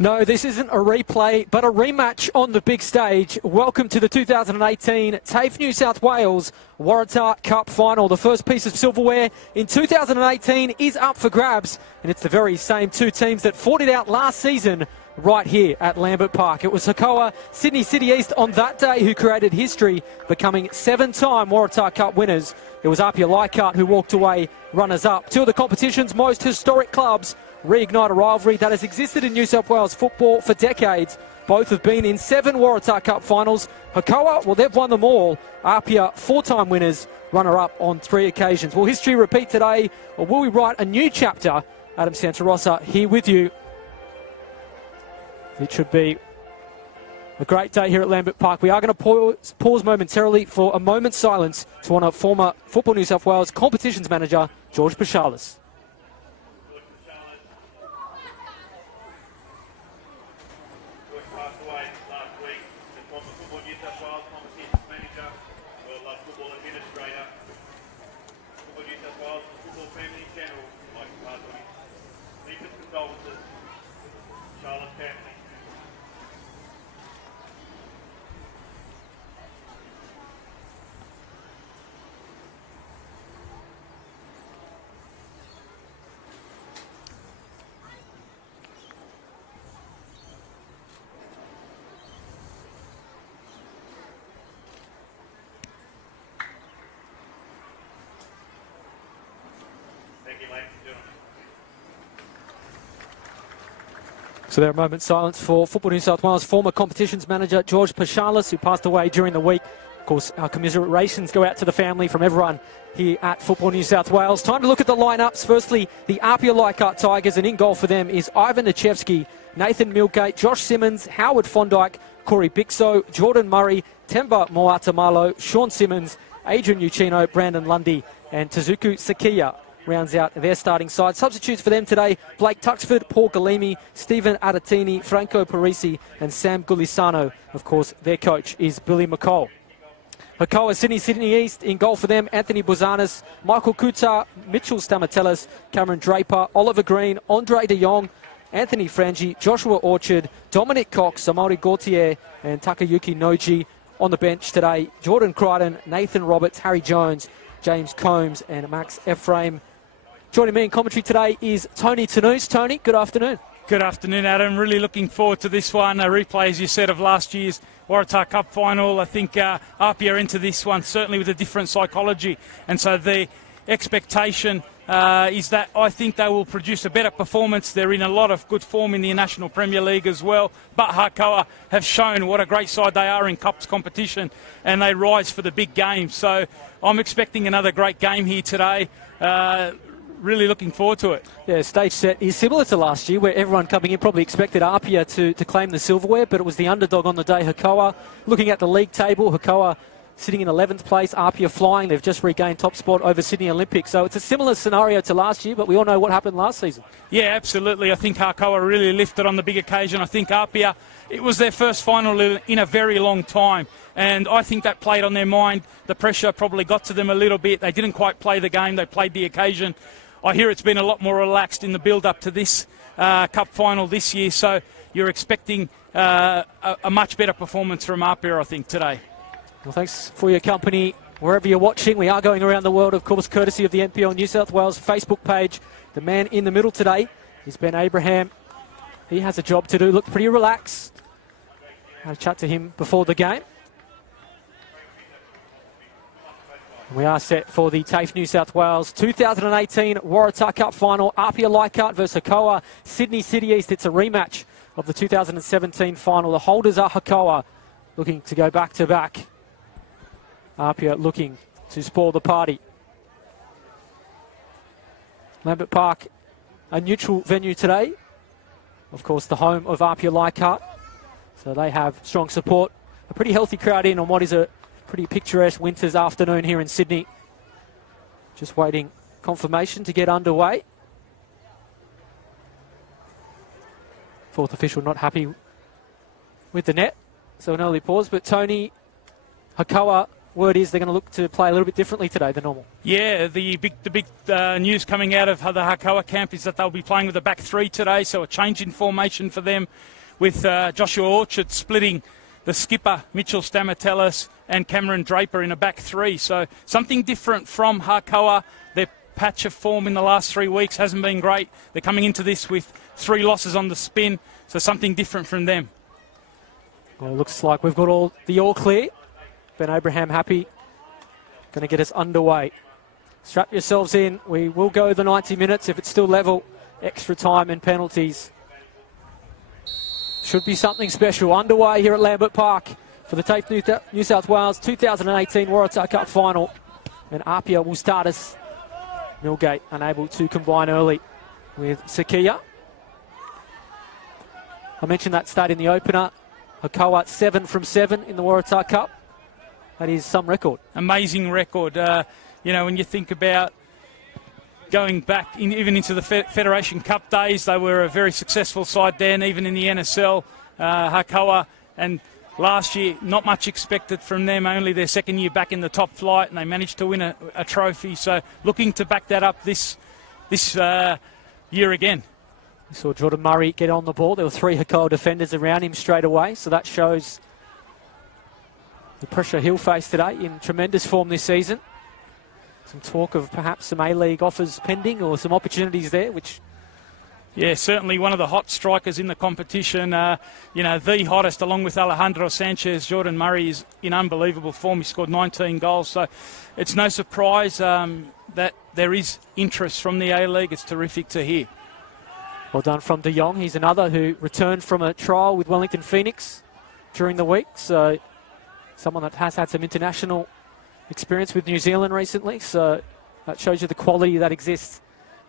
No, this isn't a replay, but a rematch on the big stage. Welcome to the 2018 TAFE New South Wales Waratah Cup Final. The first piece of silverware in 2018 is up for grabs, and it's the very same two teams that fought it out last season right here at Lambert Park. It was Hakoah, Sydney City East on that day who created history, becoming 7-time Waratah Cup winners. It was APIA Leichhardt who walked away runners-up. Two of the competition's most historic clubs reignite a rivalry that has existed in New South Wales football for decades. Both have been in 7 Waratah Cup finals. Hakoah, well, they've won them all. APIA, 4-time winners, runner-up on 3 occasions. Will history repeat today, or will we write a new chapter? Adam Santarossa here with you. It should be a great day here at Lambert Park. We are going to pause momentarily for a moment's silence to honour former Football New South Wales competitions manager, George Pashalis. So there, a moment's silence for Football New South Wales former competitions manager George Pashalis, who passed away during the week. Of course, our commiserations go out to the family from everyone here at Football New South Wales. Time to look at the lineups. Firstly, the APIA Leichhardt Tigers, and in goal for them is Ivan Nichevsky, Nathan Milgate, Josh Simmons, Howard Fondike, Corey Bixo, Jordan Murray, Temba Moatamalo, Sean Simmons, Adrian Uccino, Brandon Lundy, and Tezuku Sakia rounds out their starting side. Substitutes for them today, Blake Tuxford, Paul Galimi, Stephen Adatini, Franco Parisi, and Sam Gulisano. Of course, their coach is Billy McCall. Hakoah, Sydney East, in goal for them, Anthony Buzanis, Michael Kutar, Mitchell Stamatellis, Cameron Draper, Oliver Green, Andre de Jong, Anthony Frangie, Joshua Orchard, Dominic Cox, Amaury Gauthier, and Takayuki Noji. On the bench today, Jordan Crichton, Nathan Roberts, Harry Jones, James Combs, and Max Ephraim. Joining me in commentary today is Tony Tanous. Tony, good afternoon. Good afternoon, Adam. Really looking forward to this one. A replay, as you said, of last year's Waratah Cup final. I think APIA into this one certainly with a different psychology. And so the expectation is that I think they will produce a better performance. They're in a lot of good form in the National Premier League as well. But Hakoah have shown what a great side they are in Cups competition, and they rise for the big game. So I'm expecting another great game here today. Really looking forward to it. Yeah, stage set is similar to last year, where everyone coming in probably expected APIA to claim the silverware, but it was the underdog on the day, Hakoah. Looking at the league table, Hakoah sitting in 11th place, APIA flying. They've just regained top spot over Sydney Olympic. So it's a similar scenario to last year, but we all know what happened last season. Yeah, absolutely. I think Hakoah really lifted on the big occasion. I think APIA, it was their first final in a very long time, and I think that played on their mind. The pressure probably got to them a little bit. They didn't quite play the game. They played the occasion. I hear it's been a lot more relaxed in the build-up to this Cup final this year, so you're expecting a much better performance from APIA, I think, today. Well, thanks for your company wherever you're watching. We are going around the world, of course, courtesy of the NPL New South Wales Facebook page. The man in the middle today is Ben Abraham. He has a job to do. Looked pretty relaxed. I had a chat to him before the game. We are set for the TAFE New South Wales 2018 Waratah Cup final. APIA Leichhardt versus Hakoah, Sydney City East. It's a rematch of the 2017 final. The holders are Hakoah, looking to go back-to-back. APIA looking to spoil the party. Lambert Park, a neutral venue today. Of course, the home of APIA Leichhardt. So they have strong support. A pretty healthy crowd in on what is a pretty picturesque winter's afternoon here in Sydney. Just waiting confirmation to get underway. Fourth official not happy with the net, so an early pause. But Tony, Hakoah word is they're going to look to play a little bit differently today than normal. Yeah, the big news coming out of the Hakoah camp is that they'll be playing with a back three today, so a change in formation for them, with Joshua Orchard splitting the skipper, Mitchell Stamatellis, and Cameron Draper in a back three. So something different from Hakoah. Their patch of form in the last 3 weeks hasn't been great. They're coming into this with 3 losses on the spin, so something different from them. Well, it looks like we've got all clear. Ben Abraham happy. Going to get us underway. Strap yourselves in. We will go the 90 minutes if it's still level. Extra time and penalties. Should be something special. Underway here at Lambert Park for the TAFE New South Wales 2018 Waratah Cup Final. And APIA will start us. Millgate unable to combine early with Sakia. I mentioned that stat in the opener. Hakoah 7 from 7 in the Waratah Cup. That is some record. Amazing record. When you think about going back even into the Federation Cup days, they were a very successful side then, even in the NSL, Hakoah. And last year, not much expected from them, only their second year back in the top flight, and they managed to win a trophy. So looking to back that up this year again. We saw Jordan Murray get on the ball. There were 3 Hakoah defenders around him straight away, so that shows the pressure he'll face today. In tremendous form this season. Some talk of perhaps some A-League offers pending or some opportunities there, which... Yeah, certainly one of the hot strikers in the competition. The hottest, along with Alejandro Sanchez. Jordan Murray is in unbelievable form. He scored 19 goals, so it's no surprise that there is interest from the A-League. It's terrific to hear. Well done from De Jong. He's another who returned from a trial with Wellington Phoenix during the week. So someone that has had some international experience with New Zealand recently. So that shows you the quality that exists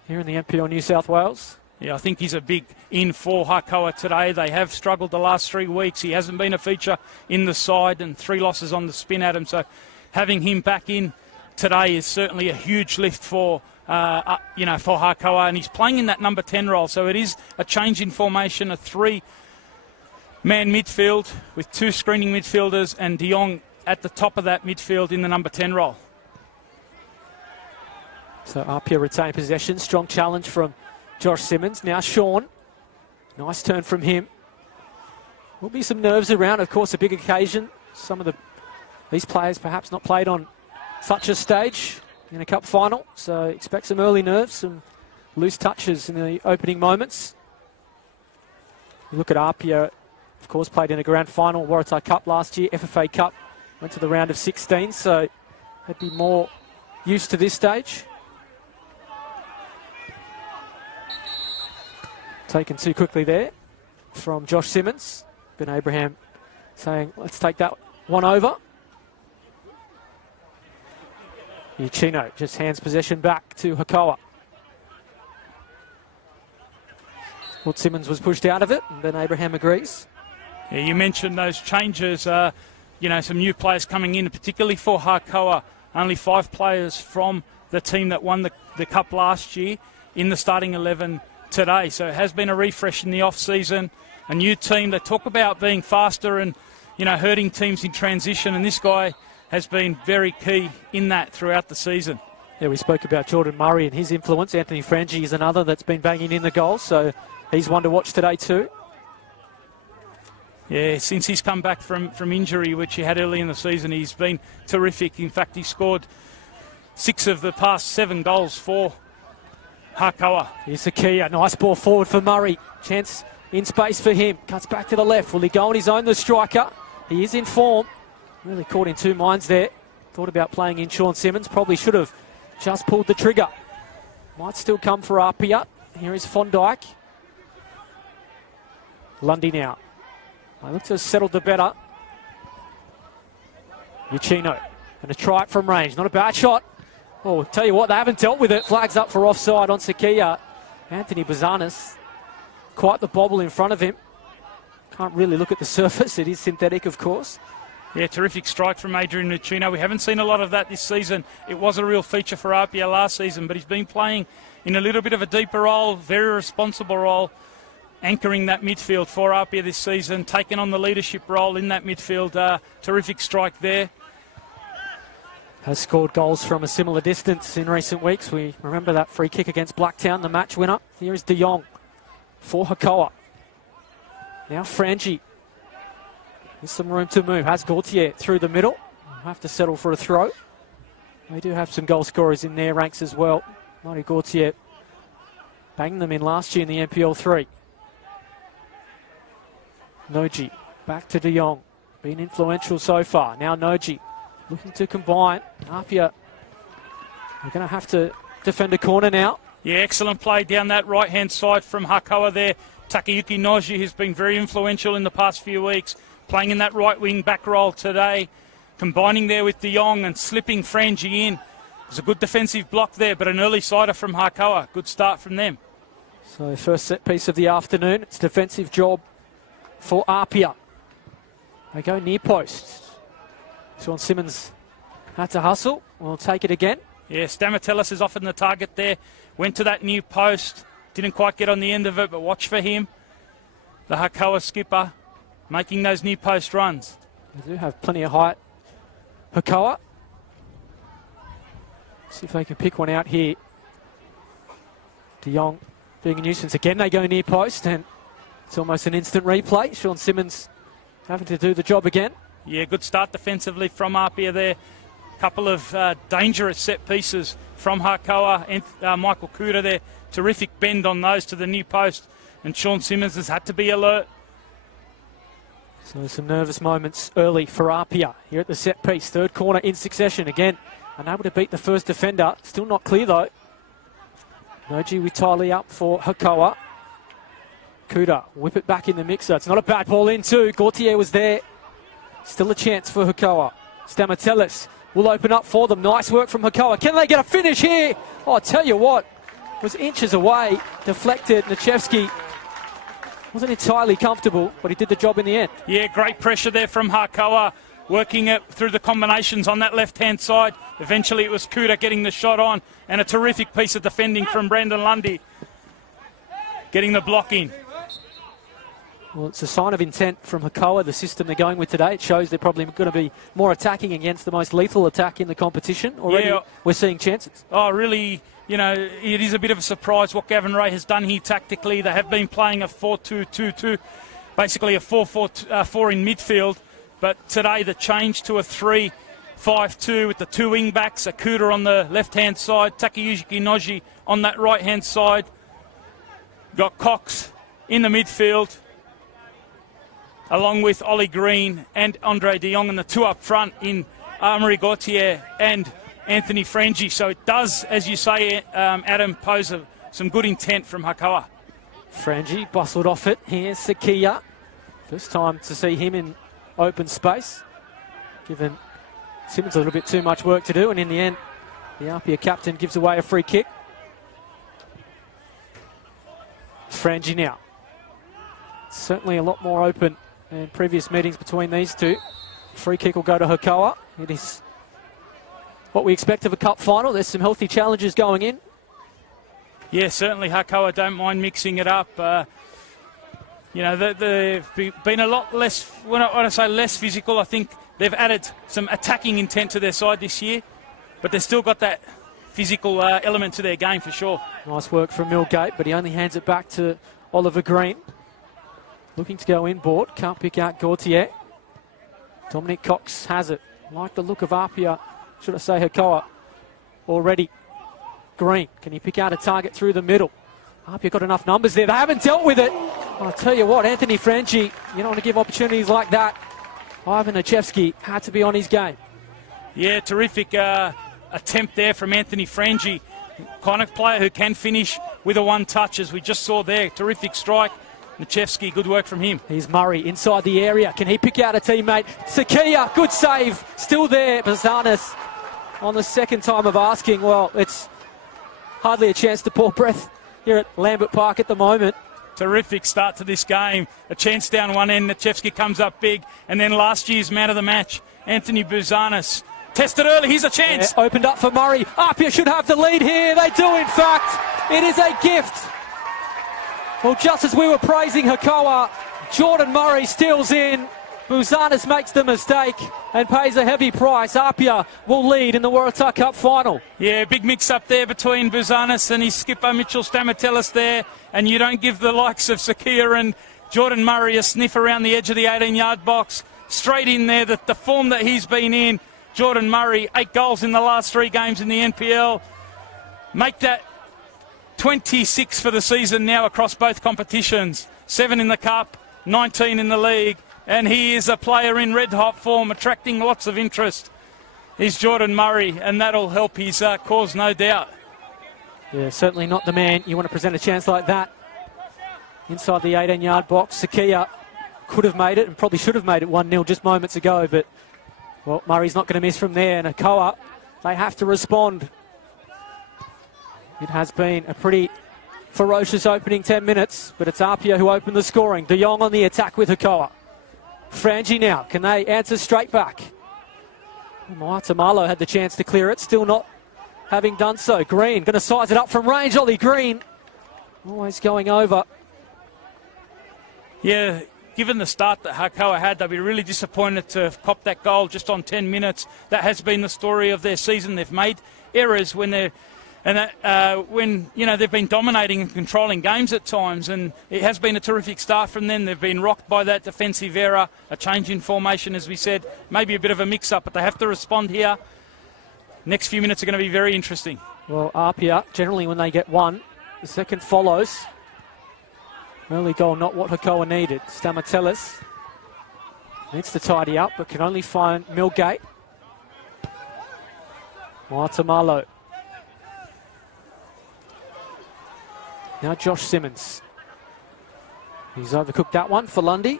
here in the NPL New South Wales. Yeah, I think he's a big in for Hakoah today. They have struggled the last 3 weeks. He hasn't been a feature in the side and 3 losses on the spin at him. So having him back in today is certainly a huge lift for Hakoah, and he's playing in that number 10 role. So it is a change in formation, a 3-man midfield with 2 screening midfielders, and De Jong at the top of that midfield in the number 10 role. So APIA retain possession. Strong challenge from Josh Simmons. Now Sean. Nice turn from him. Will be some nerves around. Of course, a big occasion. Some of these players perhaps not played on such a stage in a cup final. So expect some early nerves, some loose touches in the opening moments. You look at APIA, of course, played in a grand final, Waratah Cup last year, FFA Cup, went to the round of 16. So they'd be more used to this stage. Taken too quickly there from Josh Simmons. Ben Abraham saying, let's take that one over. Uchino just hands possession back to Hakoah. Well, Simmons was pushed out of it, and Ben Abraham agrees. Yeah, you mentioned those changes, some new players coming in, particularly for Hakoah. Only 5 players from the team that won the Cup last year in the starting 11 today. So it has been a refresh in the off-season. A new team. They talk about being faster and, hurting teams in transition, and this guy has been very key in that throughout the season. Yeah, we spoke about Jordan Murray and his influence. Anthony Frangie is another that's been banging in the goals, so he's one to watch today too. Yeah, since he's come back from injury, which he had early in the season, he's been terrific. In fact, he scored 6 of the past 7 goals for Hakoah. Here's Sakia. Nice ball forward for Murray. Chance in space for him. Cuts back to the left. Will he go on his own, the striker? He is in form. Really caught in 2 minds there. Thought about playing in Sean Simmons. Probably should have just pulled the trigger. Might still come for APIA. Here is Fondike. Lundy now. They look to have settled the better. Uchino. And a try it from range. Not a bad shot. Oh, tell you what, they haven't dealt with it. Flags up for offside on Sakia. Anthony Bazanis. Quite the bobble in front of him. Can't really look at the surface. It is synthetic, of course. Yeah, terrific strike from Adrian Uchino. We haven't seen a lot of that this season. It was a real feature for APIA last season, but he's been playing in a little bit of a deeper role, very responsible role, anchoring that midfield for APIA this season, taking on the leadership role in that midfield. Terrific strike there. has scored goals from a similar distance in recent weeks. We remember that free kick against Blacktown, the match winner. Here is De Jong for Hakoah. Now Frangie. There's some room to move. Has Gaultier through the middle. Have to settle for a throw. They do have some goal scorers in their ranks as well. Marty Gaultier banged them in last year in the NPL 3. Noji back to De Jong. Been influential so far. Now Noji looking to combine. APIA, we're going to have to defend a corner now. Yeah, excellent play down that right-hand side from Hakoah there. Takayuki Noji has been very influential in the past few weeks, playing in that right wing back role today, combining there with De Jong and slipping Frangie in. There's a good defensive block there, but an early sider from Hakoah. Good start from them. So first set piece of the afternoon. It's defensive job for APIA. They go near post. Sean Simmons had to hustle. We'll take it again. Yeah, Stamatellis is often the target there. Went to that near post. Didn't quite get on the end of it, but watch for him. The Hakoah skipper making those near post runs. They do have plenty of height. Hakoah. See if they can pick one out here. De Jong being a nuisance. Again, they go near post, and it's almost an instant replay. Sean Simmons having to do the job again. Yeah, good start defensively from APIA there. Couple of dangerous set pieces from Hakoah and Michael Kuda there. Terrific bend on those to the near post, and Sean Simmons has had to be alert. So some nervous moments early for APIA here at the set piece. Third corner in succession again. Unable to beat the first defender. Still not clear though. Noji with Tylee up for Hakoah. Kuda, whip it back in the mixer. It's not a bad ball in too. Gaultier was there. Still a chance for Hakoah. Stamatellis will open up for them. Nice work from Hakoah. Can they get a finish here? Oh, I tell you what, was inches away. Deflected. Nachevsky wasn't entirely comfortable, but he did the job in the end. Yeah, great pressure there from Hakoah, working it through the combinations on that left-hand side. Eventually it was Kuda getting the shot on, and a terrific piece of defending from Brandon Lundy, getting the block in. Well, it's a sign of intent from Hakoah, the system they're going with today. It shows they're probably going to be more attacking against the most lethal attack in the competition. Already we're seeing chances. Oh, really, you know, it is a bit of a surprise what Gavin Ray has done here tactically. They have been playing a 4-2-2-2, basically a 4-4-4 in midfield. But today the change to a 3-5-2 with the two wing backs, Akuda on the left-hand side, Takayuki Noji on that right-hand side. Got Cox in the midfield, along with Ollie Green and Andre De Jong, and the two up front in Marty Gaultier and Anthony Frangie. So it does, as you say, Adam, pose some good intent from Hakoah. Frangie bustled off it. Here's Sakia. First time to see him in open space. Given Simmons a little bit too much work to do, and in the end, the APIA captain gives away a free kick. Frangie now. Certainly a lot more open in previous meetings between these two. Free kick will go to Hakoah. It is what we expect of a cup final. There's some healthy challenges going in. Yeah, certainly Hakoah don't mind mixing it up. You know, they've been a lot less, when I say less physical, I think they've added some attacking intent to their side this year, but they've still got that physical element to their game for sure. Nice work from Millgate, but he only hands it back to Oliver Green. Looking to go inboard, can't pick out Gaultier. Dominic Cox has it. Like the look of APIA, should I say Hakoah, already. Green, can he pick out a target through the middle? APIA got enough numbers there. They haven't dealt with it. I'll tell you what, Anthony Frangie, you don't want to give opportunities like that. Ivan Nachevsky had to be on his game. Yeah, terrific attempt there from Anthony Frangie. Kind of player who can finish with a one-touch, as we just saw there. Terrific strike. Nachevsky, good work from him. Here's Murray inside the area. Can he pick out a teammate? Sakia, good save. Still there. Bazanis on the second time of asking. Well, it's hardly a chance to pour breath here at Lambert Park at the moment. Terrific start to this game. A chance down one end. Nachevsky comes up big. And then last year's man of the match, Anthony Buzanis. Tested early. Here's a chance. Yeah, opened up for Murray. APIA should have the lead here. They do, in fact. It is a gift. Well, just as we were praising Hakoah, Jordan Murray steals in. Buzanis makes the mistake and pays a heavy price. APIA will lead in the Waratah Cup final. Yeah, big mix-up there between Buzanis and his skipper Mitchell Stamatellis there, and you don't give the likes of Hakoah and Jordan Murray a sniff around the edge of the 18-yard box. Straight in there, the form that he's been in. Jordan Murray, 8 goals in the last 3 games in the NPL. Make that 26 for the season now across both competitions. 7 in the Cup, 19 in the league. And he is a player in red-hot form, attracting lots of interest. He's Jordan Murray, and that'll help his cause, no doubt. Yeah, certainly not the man you want to present a chance like that. Inside the 18-yard box, Hakoah could have made it and probably should have made it 1-0 just moments ago, but, well, Murray's not going to miss from there, and Hakoah, they have to respond. It has been a pretty ferocious opening 10 minutes, but it's APIA who opened the scoring. De Jong on the attack with Hakoah. Frangie now, can they answer straight back? Waratah had the chance to clear it, still not having done so. Green going to size it up from range. Ollie Green always going over. Yeah, given the start that Hakoah had, they'll be really disappointed to have copped that goal just on 10 minutes. That has been the story of their season. They've made errors when they're when they've been dominating and controlling games at times, and it has been a terrific start from them. They've been rocked by that defensive error, a change in formation, as we said, maybe a bit of a mix-up, but they have to respond here. Next few minutes are going to be very interesting. Well, APIA, generally when they get one, the second follows. Early goal, not what Hakoah needed. Stamatellis needs to tidy up, but can only find Millgate. Waratah. Now Josh Simmons. He's overcooked that one for Lundy.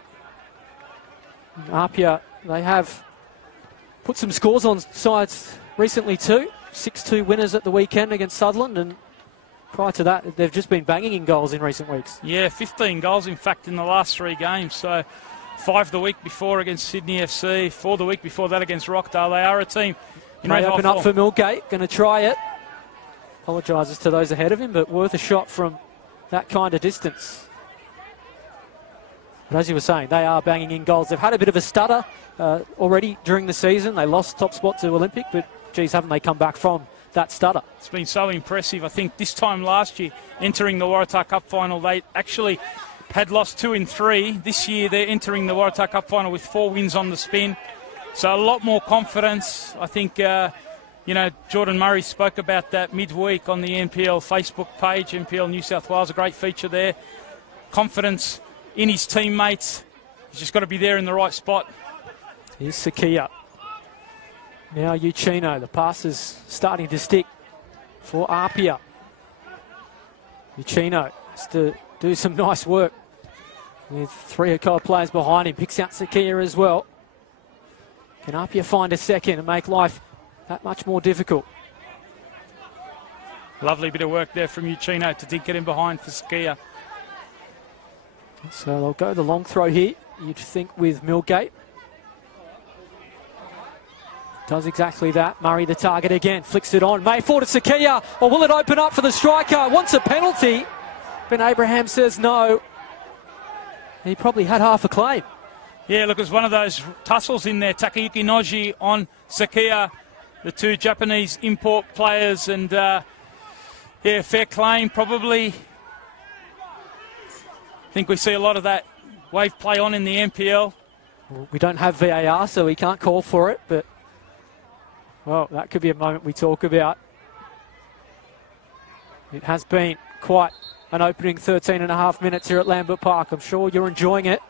APIA, they have put some scores on sides recently too. 6-2 winners at the weekend against Sutherland, and prior to that, they've just been banging in goals in recent weeks. Yeah, 15 goals, in fact, in the last 3 games. So 5 the week before against Sydney FC, 4 the week before that against Rockdale. They are a team in red hot open form. Up for Millgate, going to try it. Apologises to those ahead of him, but worth a shot from that kind of distance. But as you were saying, they are banging in goals. They've had a bit of a stutter already during the season. They lost top spot to Olympic, but geez, haven't they come back from that stutter? It's been so impressive. I think this time last year, entering the Waratah Cup final, they actually had lost 2 in 3. This year, they're entering the Waratah Cup final with 4 wins on the spin. So a lot more confidence. I think, Jordan Murray spoke about that midweek on the NPL Facebook page, NPL New South Wales, a great feature there. Confidence in his teammates. He's just got to be there in the right spot. Here's Hakoah. Now Uchino. The pass is starting to stick for APIA. Uchino has to do some nice work with 3 Hakoah players behind him. Picks out Hakoah as well. Can APIA find a second and make life that much more difficult? Lovely bit of work there from Uchino to dink it in behind for Hakoah. So they'll go the long throw here, you'd think, with Millgate. Does exactly that. Murray the target again. Flicks it on. Mayford to Hakoah. Or will it open up for the striker? Wants a penalty. Ben Abraham says no. He probably had half a claim. Yeah, look, it was one of those tussles in there. Takayuki Noji on Hakoah, the 2 Japanese import players. And, fair claim probably. I think we see a lot of that wave play on in the NPL. Well, we don't have VAR, so we can't call for it, but well, that could be a moment we talk about. It has been quite an opening 13 and a half minutes here at Lambert Park. I'm sure you're enjoying it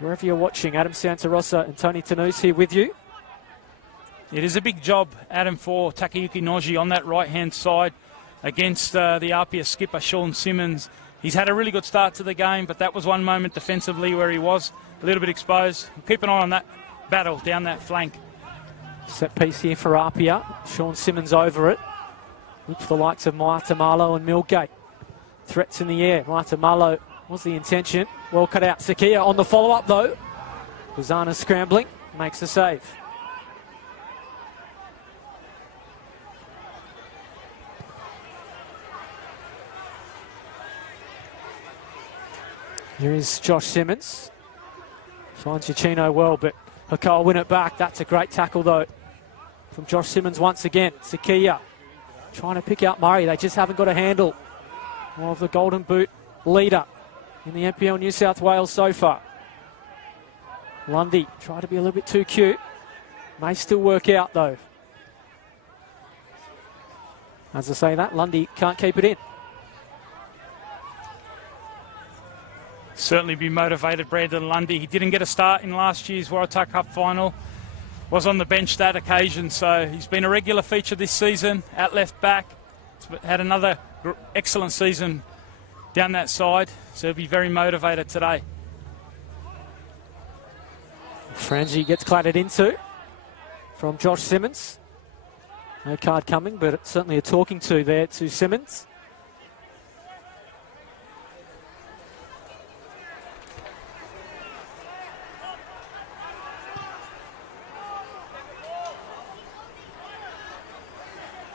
wherever you're watching. Adam Santarossa and Tony Tanous here with you. It is a big job, Adam, for Takayuki Noji on that right-hand side against the APIA skipper, Sean Simmons. He's had a really good start to the game, but that was one moment defensively where he was a little bit exposed. Keep an eye on that battle down that flank. Set piece here for APIA. Sean Simmons over it. Look for the likes of Waratah and Millgate. Threats in the air. Waratah was the intention. Well cut out. Hakoah on the follow-up though. Buzanis scrambling. Makes the save. Here is Josh Simmons. Finds Uchino well, but Hakoah win it back. That's a great tackle, though, from Josh Simmons once again. Sakia trying to pick out Murray. They just haven't got a handle of the Golden Boot leader in the NPL New South Wales so far. Lundy tried to be a little bit too cute. May still work out, though. As I say that, Lundy can't keep it in. Certainly be motivated, Brandon Lundy. He didn't get a start in last year's Waratah Cup final. Was on the bench that occasion, so he's been a regular feature this season at left back. He's had another excellent season down that side, so he'll be very motivated today. Frangie gets clattered into from Josh Simmons. No card coming, but it's certainly a talking to there to Simmons.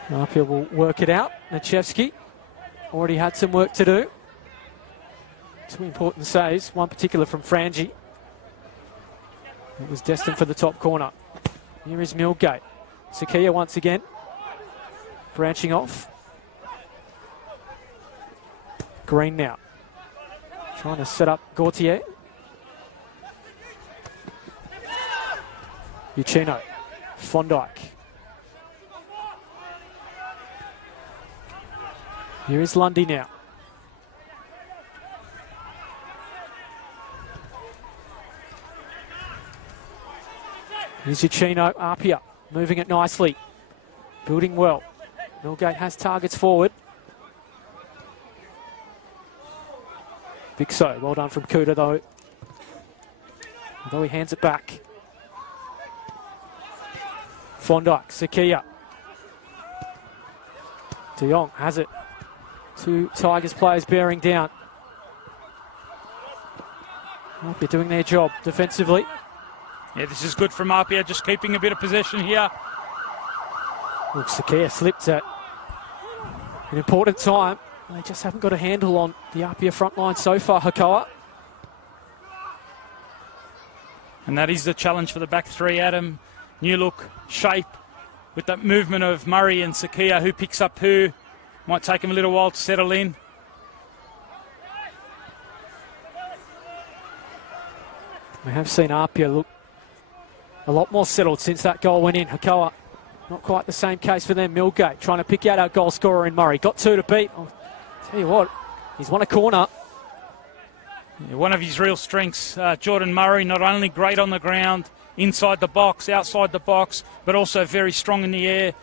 APIA will work it out. Nachevsky already had some work to do. Two important saves, one particular from Frangie. It was destined for the top corner. Here is Millgate. Sakia once again. Branching off. Green now. Trying to set up Gauthier. Uchino. Fondike. Here is Lundy now. Here's Uchino, APIA, moving it nicely. Building well. Millgate has targets forward. Big so, well done from Kuda though. Although he hands it back. Fondike, Sakia. De Jong has it. Two Tigers players bearing down. APIA doing their job defensively. Yeah, this is good from APIA, just keeping a bit of possession here. Look, Sakia slipped at an important time. They just haven't got a handle on the APIA front line so far, Hakoah. And that is the challenge for the back three, Adam. New look, shape, with that movement of Murray and Sakia, who picks up who. Might take him a little while to settle in. We have seen APIA look a lot more settled since that goal went in. Hakoah, not quite the same case for them. Millgate trying to pick out our goal scorer in Murray. Got two to beat. I'll tell you what, he's won a corner. Yeah, one of his real strengths, Jordan Murray, not only great on the ground, inside the box, outside the box, but also very strong in the air.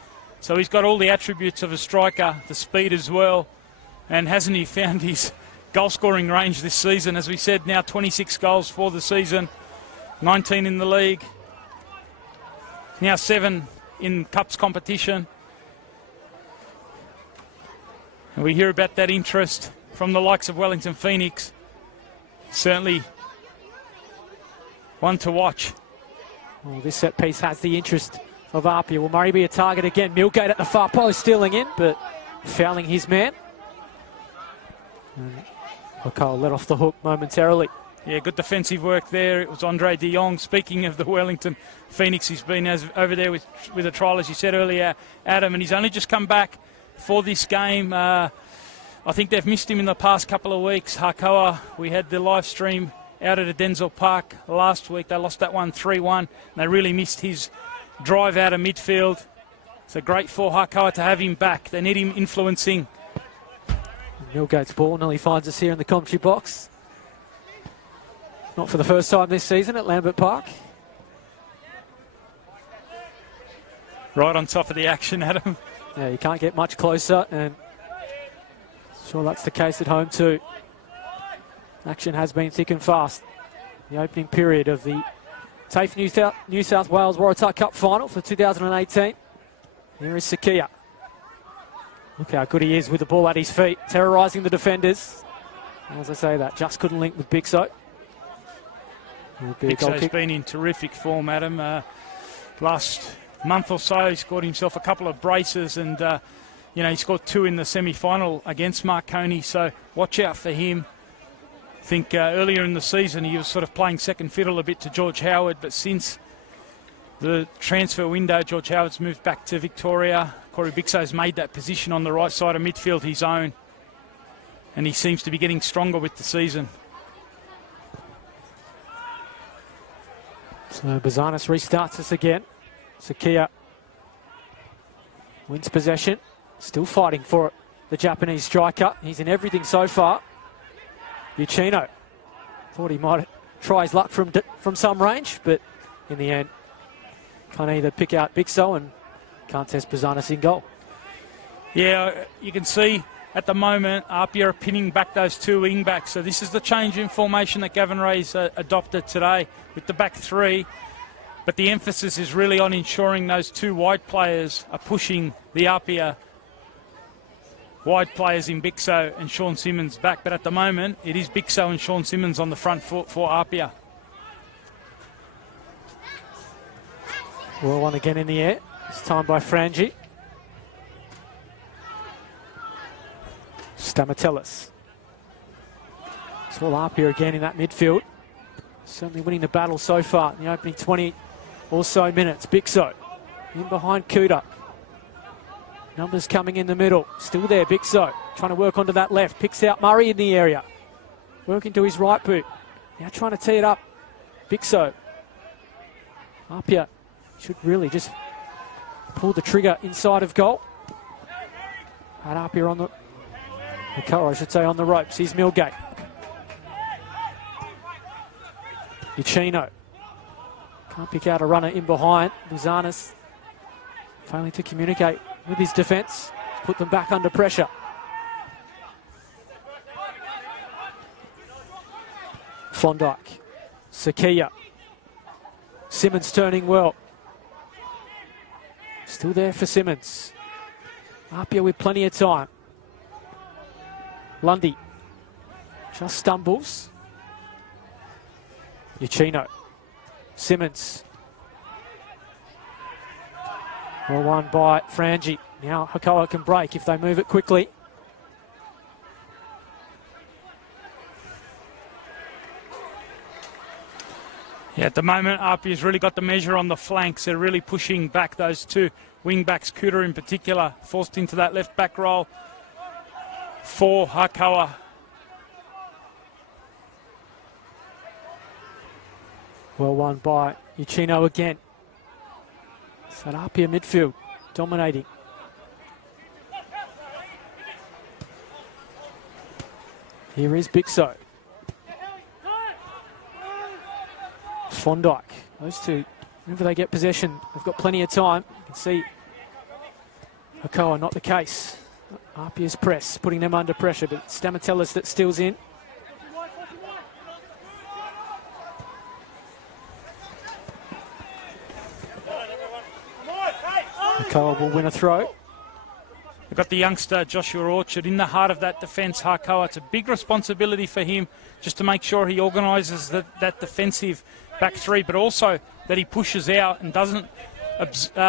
So he's got all the attributes of a striker, the speed as well. And hasn't he found his goal-scoring range this season? As we said, now 26 goals for the season, 19 in the league, now 7 in Cups competition. And we hear about that interest from the likes of Wellington Phoenix. Certainly one to watch. Well, this set piece has the interest of APIA. Will Murray be a target again? Millgate at the far post, stealing in, but fouling his man. Hakoah let off the hook momentarily. Yeah, good defensive work there. It was Andre de Jong. Speaking of the Wellington Phoenix, he's been over there with a trial, as you said earlier, Adam, and he's only just come back for this game. I think they've missed him in the past couple of weeks. Hakoah, we had the live stream out at Denzel Park last week. They lost that one 3-1, and they really missed his drive out of midfield. It's a great for Hakoah to have him back. They need him influencing. Millgate's ball nearly finds us here in the commentary box. Not for the first time this season at Lambert Park. Right on top of the action, Adam. Yeah, you can't get much closer, and sure that's the case at home too. Action has been thick and fast. The opening period of the TAFE New South Wales Waratah Cup final for 2018. Here is Sakia. Look how good he is with the ball at his feet, terrorising the defenders. As I say that, just couldn't link with Bixo. Bixo's been in terrific form, Adam. Last month or so, he scored himself a couple of braces, and he scored 2 in the semi-final against Marconi. So watch out for him. think earlier in the season he was sort of playing second fiddle a bit to George Howard, but since the transfer window, George Howard's moved back to Victoria. Corey Bixo's made that position on the right side of midfield his own, and he seems to be getting stronger with the season. So Bazanis restarts us again. Sakia wins possession, still fighting for it. The Japanese striker, he's in everything so far. Uchino thought he might try his luck from some range, but in the end, can't either pick out Bixo and can't test Bazanis in goal. Yeah, you can see at the moment, APIA are pinning back those two wing backs. So this is the change in formation that Gavin Ray's adopted today with the back three. But the emphasis is really on ensuring those two wide players are pushing the APIA wide players in Bixo and Sean Simmons back. But at the moment, it is Bixo and Sean Simmons on the front foot for APIA. Well, one again in the air. This time by Frangie. Stamatellis. So APIA again in that midfield. Certainly winning the battle so far in the opening 20 or so minutes. Bixo in behind Kuda. Numbers coming in the middle. Still there, Bixo trying to work onto that left. Picks out Murray in the area. Working to his right boot. Now trying to tee it up. Bixo. APIA should really just pull the trigger inside of goal. Had APIA on the Hakoah, I should say, on the ropes. Here's Milgate. Uchino. Can't pick out a runner in behind. Bazanis failing to communicate with his defence. Put them back under pressure. Klondike. Sakia. Simmons turning well. Still there for Simmons. APIA with plenty of time. Lundy just stumbles. Uchino. Simmons. Well won by Frangie. Now Hakoah can break if they move it quickly. Yeah, at the moment, APIA's really got the measure on the flanks. They're really pushing back those two wing backs, Kuda in particular, forced into that left back role for Hakoah. Well won by Uchino again. So APIA midfield dominating. Here is Bixo. Klondike. Those two, whenever they get possession, they've got plenty of time. You can see Hakoah, not the case. APIA's press, putting them under pressure, but Stamatellis that steals in. Hakoah will win a throw. They've got the youngster Joshua Orchard in the heart of that defence, Hakoah. It's a big responsibility for him just to make sure he organises that defensive back three, but also that he pushes out and doesn't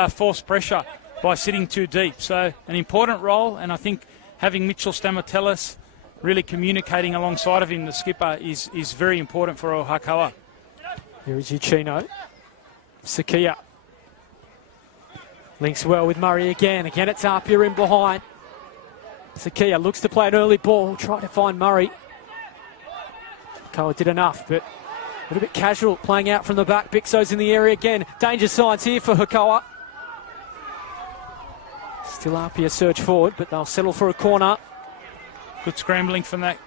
force pressure by sitting too deep. So an important role, and I think having Mitchell Stamatellis really communicating alongside of him, the skipper, is very important for Hakoah. Here is Uchino. Sakia. Links well with Murray again. Again, it's APIA in behind. Sakia looks to play an early ball. Try to find Murray. Hakoah did enough, but a little bit casual playing out from the back. Bixo's in the area again. Danger signs here for Hakoah. Still APIA search forward, but they'll settle for a corner. Good scrambling from that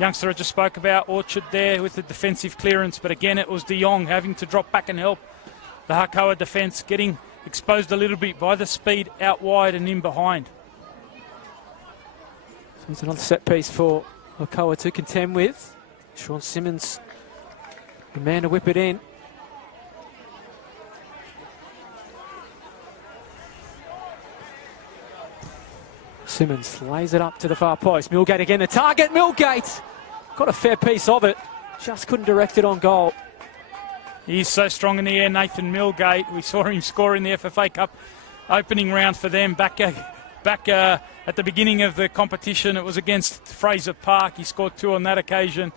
youngster I just spoke about. Orchard there with the defensive clearance, but again it was De Jong having to drop back and help the Hakoah defence, getting exposed a little bit by the speed out wide and in behind. So it's another set piece for Hakoah to contend with. Sean Simmons, the man to whip it in. Simmons lays it up to the far post. Milgate again, the target. Milgate got a fair piece of it. Just couldn't direct it on goal. He's so strong in the air, Nathan Milgate. We saw him score in the FFA Cup opening round for them back at the beginning of the competition. It was against Fraser Park. He scored 2 on that occasion.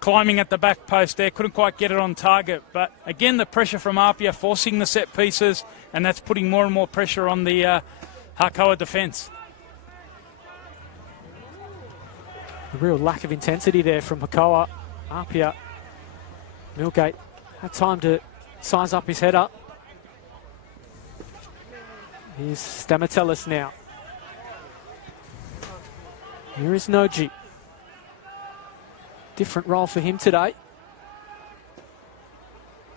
climbing at the back post there. Couldn't quite get it on target. But again, the pressure from APIA forcing the set pieces, and that's putting more and more pressure on the Hakoah defence. A real lack of intensity there from Hakoah. APIA. Millgate had time to size up his header. Here's Stamatellis now. Here is Noji. Different role for him today.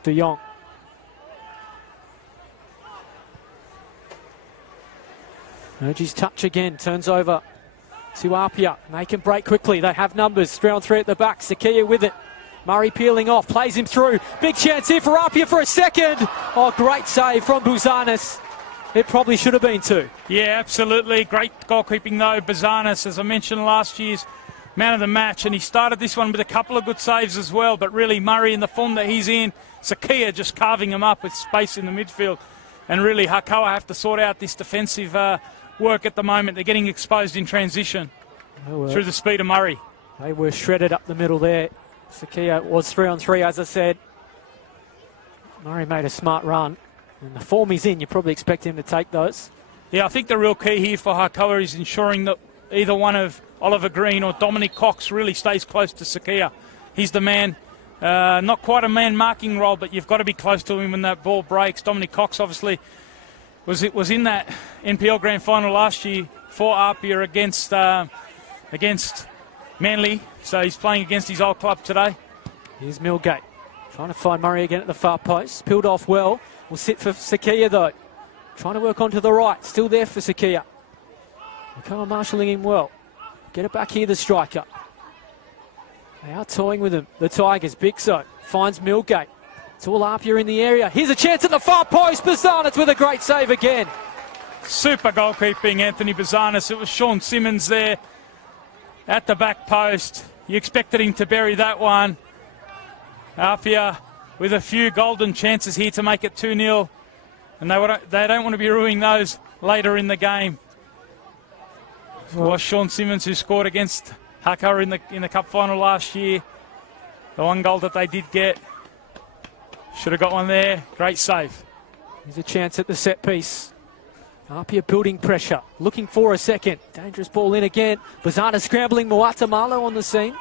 De Jong. Noji's touch again, turns over to APIA. They can break quickly. They have numbers. 3-on-3 at the back. Sakia with it. Murray peeling off, plays him through. Big chance here for APIA for a second. Oh, great save from Buzanis. It probably should have been two. Yeah, absolutely. Great goalkeeping though. Buzanis, as I mentioned, last year's man of the match, and he started this one with a couple of good saves as well. But really, Murray in the form that he's in, Sakia just carving him up with space in the midfield. And really, Hakoah have to sort out this defensive work at the moment. They're getting exposed in transition through the speed of Murray. They were shredded up the middle there. Sakia was 3-on-3, as I said. Murray made a smart run. And the form he's in, you probably expect him to take those. Yeah, I think the real key here for Hakoah is ensuring that either one of Oliver Green or Dominic Cox really stays close to Sakia. He's the man, not quite a man-marking role, but you've got to be close to him when that ball breaks. Dominic Cox obviously was in that NPL Grand Final last year for APIA against Manly, so he's playing against his old club today. Here's Millgate, trying to find Murray again at the far post. Peeled off well. Will sit for Sakia though. Trying to work onto the right. Still there for Sakia. Hakoah marshalling him well. Get it back here, the striker. They are toying with him. The Tigers. Bixo finds Millgate. It's all APIA in the area. Here's a chance at the far post. Buzanis with a great save again. Super goalkeeping, Anthony Buzanis. It was Sean Simmons there at the back post. You expected him to bury that one. APIA with a few golden chances here to make it 2-0. And they don't want to be ruining those later in the game. It was Sean Simmons who scored against Hakoah in the cup final last year. The one goal that they did get. Should have got one there. Great save. Here's a chance at the set piece. APIA building pressure. Looking for a second. Dangerous ball in again. Buzanis scrambling. Waratah Malo on the scene.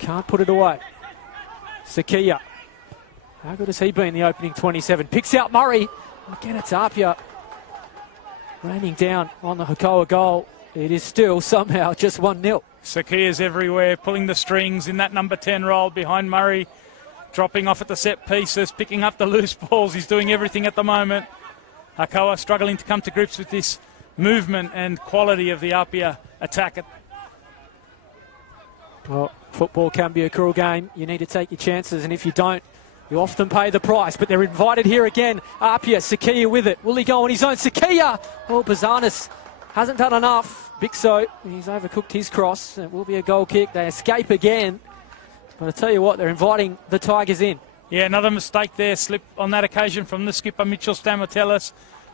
Can't put it away. Sakia. How good has he been in the opening 27? Picks out Murray. Again, it's APIA raining down on the Hakoah goal. It is still somehow just 1-0. Sakia's everywhere, pulling the strings in that number 10 role behind Murray. Dropping off at the set pieces, picking up the loose balls. He's doing everything at the moment. Hakoah struggling to come to grips with this movement and quality of the APIA attack. Well, football can be a cruel game. You need to take your chances, and if you don't, you often pay the price. But they're invited here again. APIA, Sakia with it. Will he go on his own? Sakia! Oh, Buzanis hasn't done enough. Bixo, he's overcooked his cross. It will be a goal kick. They escape again. But I tell you what, they're inviting the Tigers in. Yeah, another mistake there, slip on that occasion from the skipper, Mitchell Stamatellis,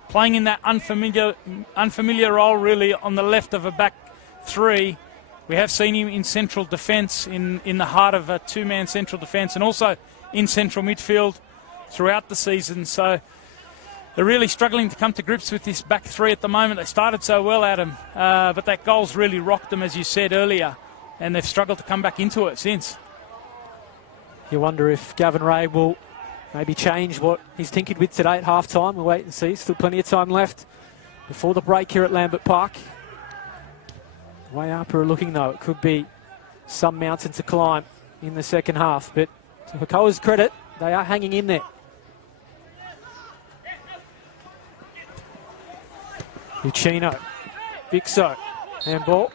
playing in that unfamiliar role, really, on the left of a back three. We have seen him in central defence, in the heart of a two-man central defence, and also in central midfield throughout the season. So they're really struggling to come to grips with this back three at the moment. They started so well, Adam, but that goal's really rocked them, as you said earlier, and they've struggled to come back into it since. You wonder if Gavin Ray will maybe change what he's tinkered with today at half-time. We'll wait and see. Still plenty of time left before the break here at Lambert Park. The way APIA are looking, though, it could be some mountain to climb in the second half. But to Hakoah's credit, they are hanging in there. Uchino, Bixo, handball.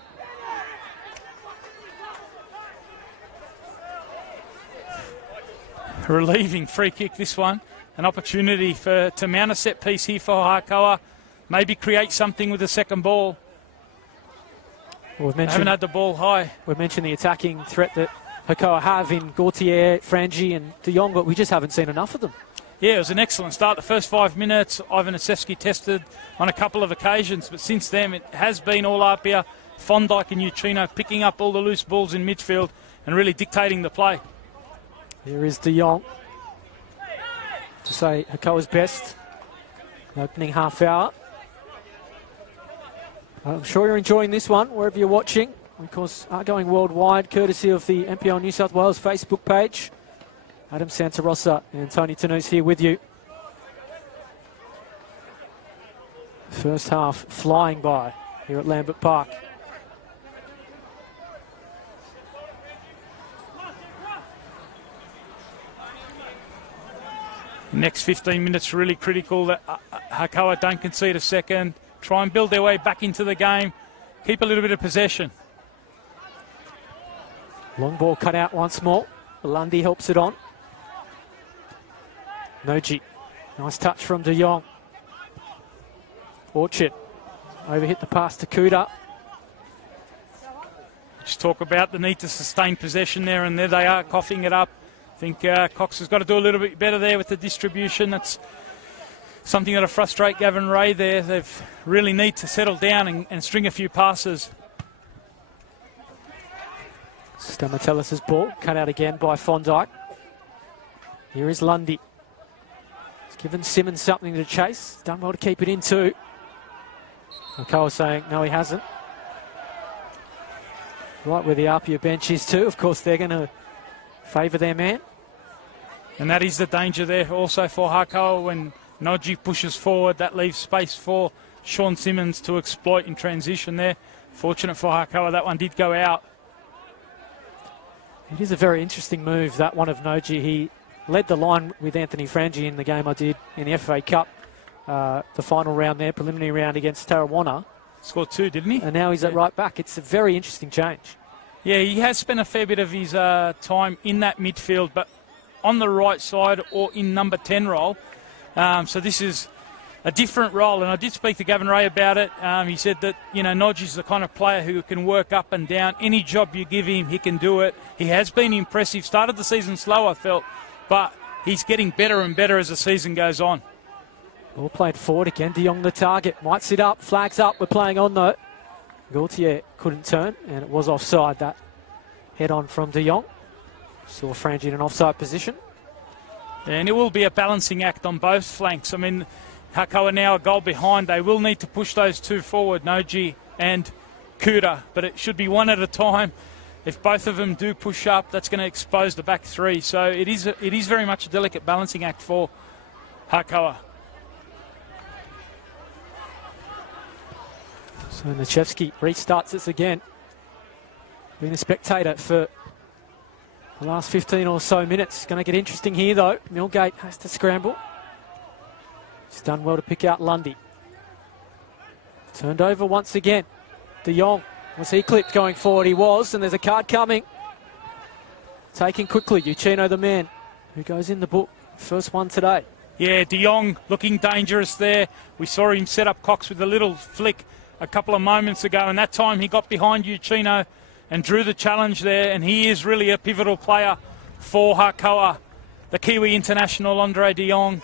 Relieving free kick, this one. An opportunity to mount a set piece here for Hakoah. Maybe create something with the second ball. Well, they haven't had the ball high. We've mentioned the attacking threat that Hakoah have in Gautier, Frangie and De Jong, but we just haven't seen enough of them. Yeah, it was an excellent start. The first 5 minutes, Ivan Asevsky tested on a couple of occasions, but since then it has been all APIA. Fondike and Uchino picking up all the loose balls in midfield and really dictating the play. Here is De Jong to say Hakoah's best. Opening half hour. I'm sure you're enjoying this one wherever you're watching. Of course, are going worldwide courtesy of the NPL New South Wales Facebook page. Adam Santarossa and Tony Tanous here with you. First half flying by here at Lambert Park. Next 15 minutes really critical that Hakoah don't concede a second. Try and build their way back into the game. Keep a little bit of possession. Long ball cut out once more. Lundy helps it on. Noji. Nice touch from De Jong. Orchard. Overhit the pass to Kuda. Just talk about the need to sustain possession there, and there they are coughing it up. I think Cox has got to do a little bit better there with the distribution. That's something that'll frustrate Gavin Ray there. They really need to settle down and string a few passes. Stamatellis' ball cut out again by Fondike. Here is Lundy. He's given Simmons something to chase. Done well to keep it in too. Hakoah saying no, he hasn't. Right where the APIA bench is too. Of course, they're going to favour their man. And that is the danger there also for Hakoah. When Noji pushes forward, that leaves space for Sean Simmons to exploit in transition there. Fortunate for Hakoah, that one did go out. It is a very interesting move, that one of Noji. He led the line with Anthony Frangie in the game I did in the FA Cup, the final round there, preliminary round against Tarrawanna. Scored 2, didn't he? And now he's at right back. It's a very interesting change. Yeah, he has spent a fair bit of his time in that midfield, but on the right side or in number 10 role. So this is a different role, and I did speak to Gavin Ray about it. He said that, you know, Noji's the kind of player who can work up and down. Any job you give him, he can do it. He has been impressive. Started the season slow, I felt, but he's getting better and better as the season goes on. Ball played forward again. De Jong the target. Might sit up. Flags up. We're playing on though. Gaultier couldn't turn, and it was offside, that head on from De Jong. Saw Frangie in an offside position. And it will be a balancing act on both flanks. I mean, Hakoah now a goal behind. They will need to push those two forward, Noji and Kuda, but it should be one at a time. If both of them do push up, that's going to expose the back three. So it is very much a delicate balancing act for Hakoah. So Nichevsky restarts this again. Been a spectator for the last 15 or so minutes. Going to get interesting here though. Millgate has to scramble. He's done well to pick out Lundy. Turned over once again. De Jong, was he clipped going forward? He was, and there's a card coming. Taken quickly, Uchino the man, who goes in the book. First one today. Yeah, De Jong looking dangerous there. We saw him set up Cox with a little flick a couple of moments ago, and that time he got behind Uchino and drew the challenge there, and he is really a pivotal player for Hakoah. The Kiwi international Andre De Jong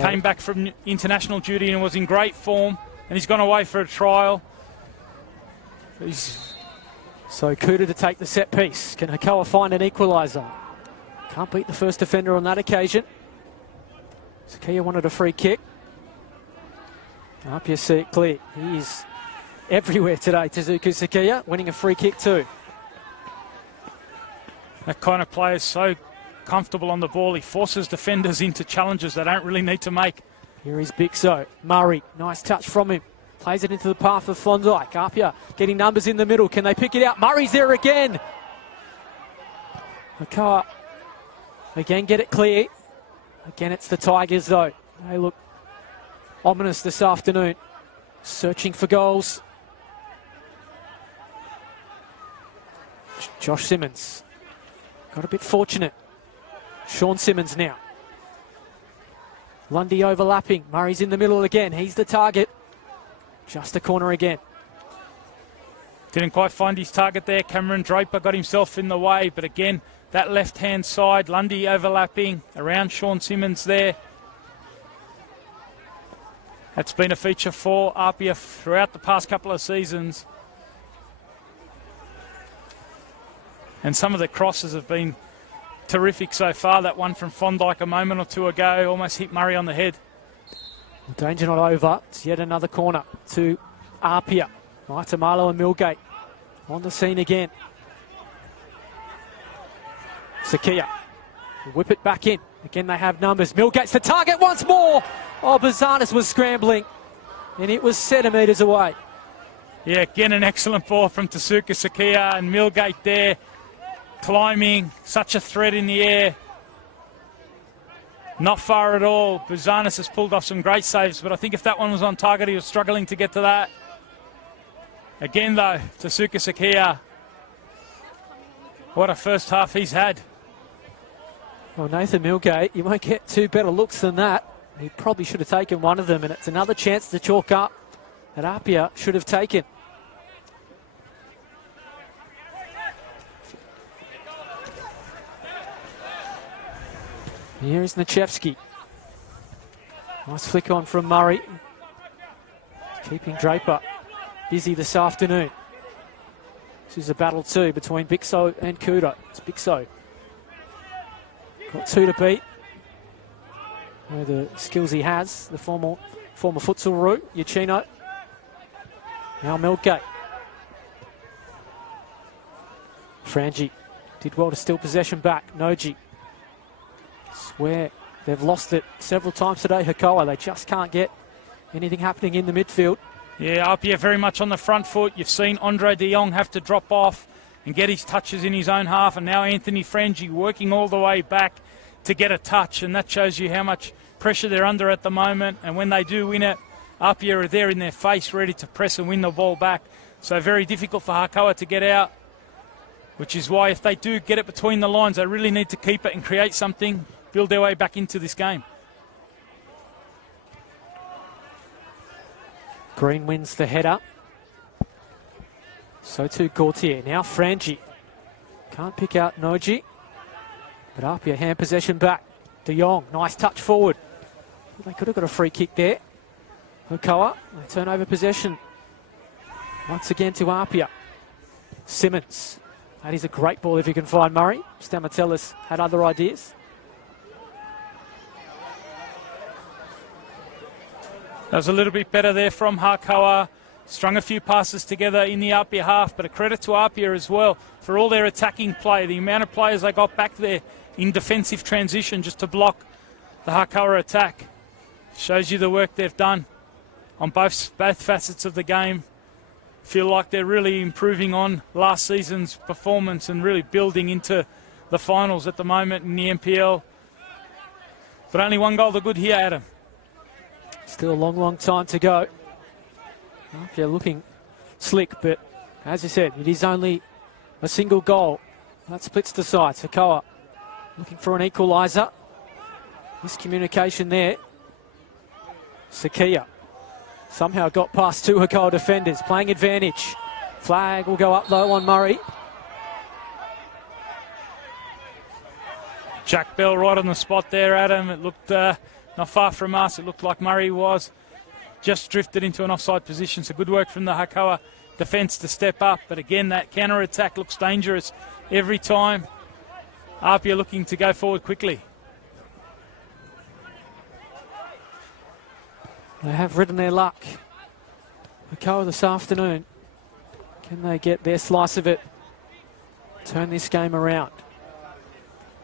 came back from international duty and was in great form, and he's gone away for a trial. So Kuda to take the set piece. Can Hakoah find an equaliser? Can't beat the first defender on that occasion. Sakia wanted a free kick. APIA see it clear. He is everywhere today, Tezuku Sakia, winning a free kick too. That kind of player is so comfortable on the ball. He forces defenders into challenges they don't really need to make. Here is Bixo. Murray, nice touch from him. Plays it into the path of Fondike. APIA getting numbers in the middle. Can they pick it out? Murray's there again. Hakoah again get it clear. Again, it's the Tigers though. They look ominous this afternoon. Searching for goals. Josh Simmons got a bit fortunate. Sean Simmons now. Lundy overlapping. Murray's in the middle again. He's the target. Just a corner again. Didn't quite find his target there. Cameron Draper got himself in the way, but again, that left-hand side, Lundy overlapping around Sean Simmons there. That's been a feature for APIA throughout the past couple of seasons. And some of the crosses have been terrific so far. That one from Fondike a moment or two ago almost hit Murray on the head. Danger not over. It's yet another corner to APIA. Maitamalo and Milgate on the scene again. Sakia. Whip it back in. Again, they have numbers. Milgate's the target once more. Oh, Bazanis was scrambling, and it was centimetres away. Yeah, again, an excellent ball from Tasuka Sakia, and Milgate there climbing. Such a threat in the air. Not far at all. Bazanis has pulled off some great saves, but I think if that one was on target, he was struggling to get to that. Again, though, Tasuka Sakia. What a first half he's had. Well, Nathan Milgate, you won't get two better looks than that. He probably should have taken one of them, and it's another chance to chalk up that APIA should have taken. Here's Nachevsky. Nice flick on from Murray. Keeping Draper busy this afternoon. This is a battle too between Bixo and Kudo. It's Bixo. Got two to beat. The skills he has, the former futsal route, Uchino. Now Milgate. Frangie did well to steal possession back. Noji. Swear they've lost it several times today, Hakoah. They just can't get anything happening in the midfield. Yeah, APIA very much on the front foot. You've seen Andre de Jong have to drop off and get his touches in his own half, and now Anthony Frangie working all the way back to get a touch, and that shows you how much pressure they're under at the moment. And when they do win it, APIA are there in their face, ready to press and win the ball back. So very difficult for Hakoah to get out, which is why if they do get it between the lines, they really need to keep it and create something, build their way back into this game. Green wins the header. So too Gauthier. Now Frangie. Can't pick out Noji. But APIA hand possession back. De Jong, nice touch forward. They could have got a free kick there. Hakoah, they turn over possession. Once again to APIA. Simmons. That is a great ball if you can find Murray. Stamatellis had other ideas. That was a little bit better there from Hakoah. Strung a few passes together in the APIA half, but a credit to APIA as well for all their attacking play. The amount of players they got back there in defensive transition just to block the Hakoah attack. Shows you the work they've done on both facets of the game. Feel like they're really improving on last season's performance and really building into the finals at the moment in the NPL. But only one goal to good here, Adam. Still a long, long time to go. APIA looking slick, but as you said, it is only a single goal. That splits the sides. Hakoah looking for an equaliser. Miscommunication there. Sakia somehow got past two Hakoah defenders, playing advantage. Flag will go up low on Murray. Jack Bell right on the spot there, Adam. It looked not far from us. It looked like Murray was just drifted into an offside position. So good work from the Hakoah defence to step up. But again, that counter-attack looks dangerous every time. APIA looking to go forward quickly. They have ridden their luck. Hakoah this afternoon. Can they get their slice of it? Turn this game around.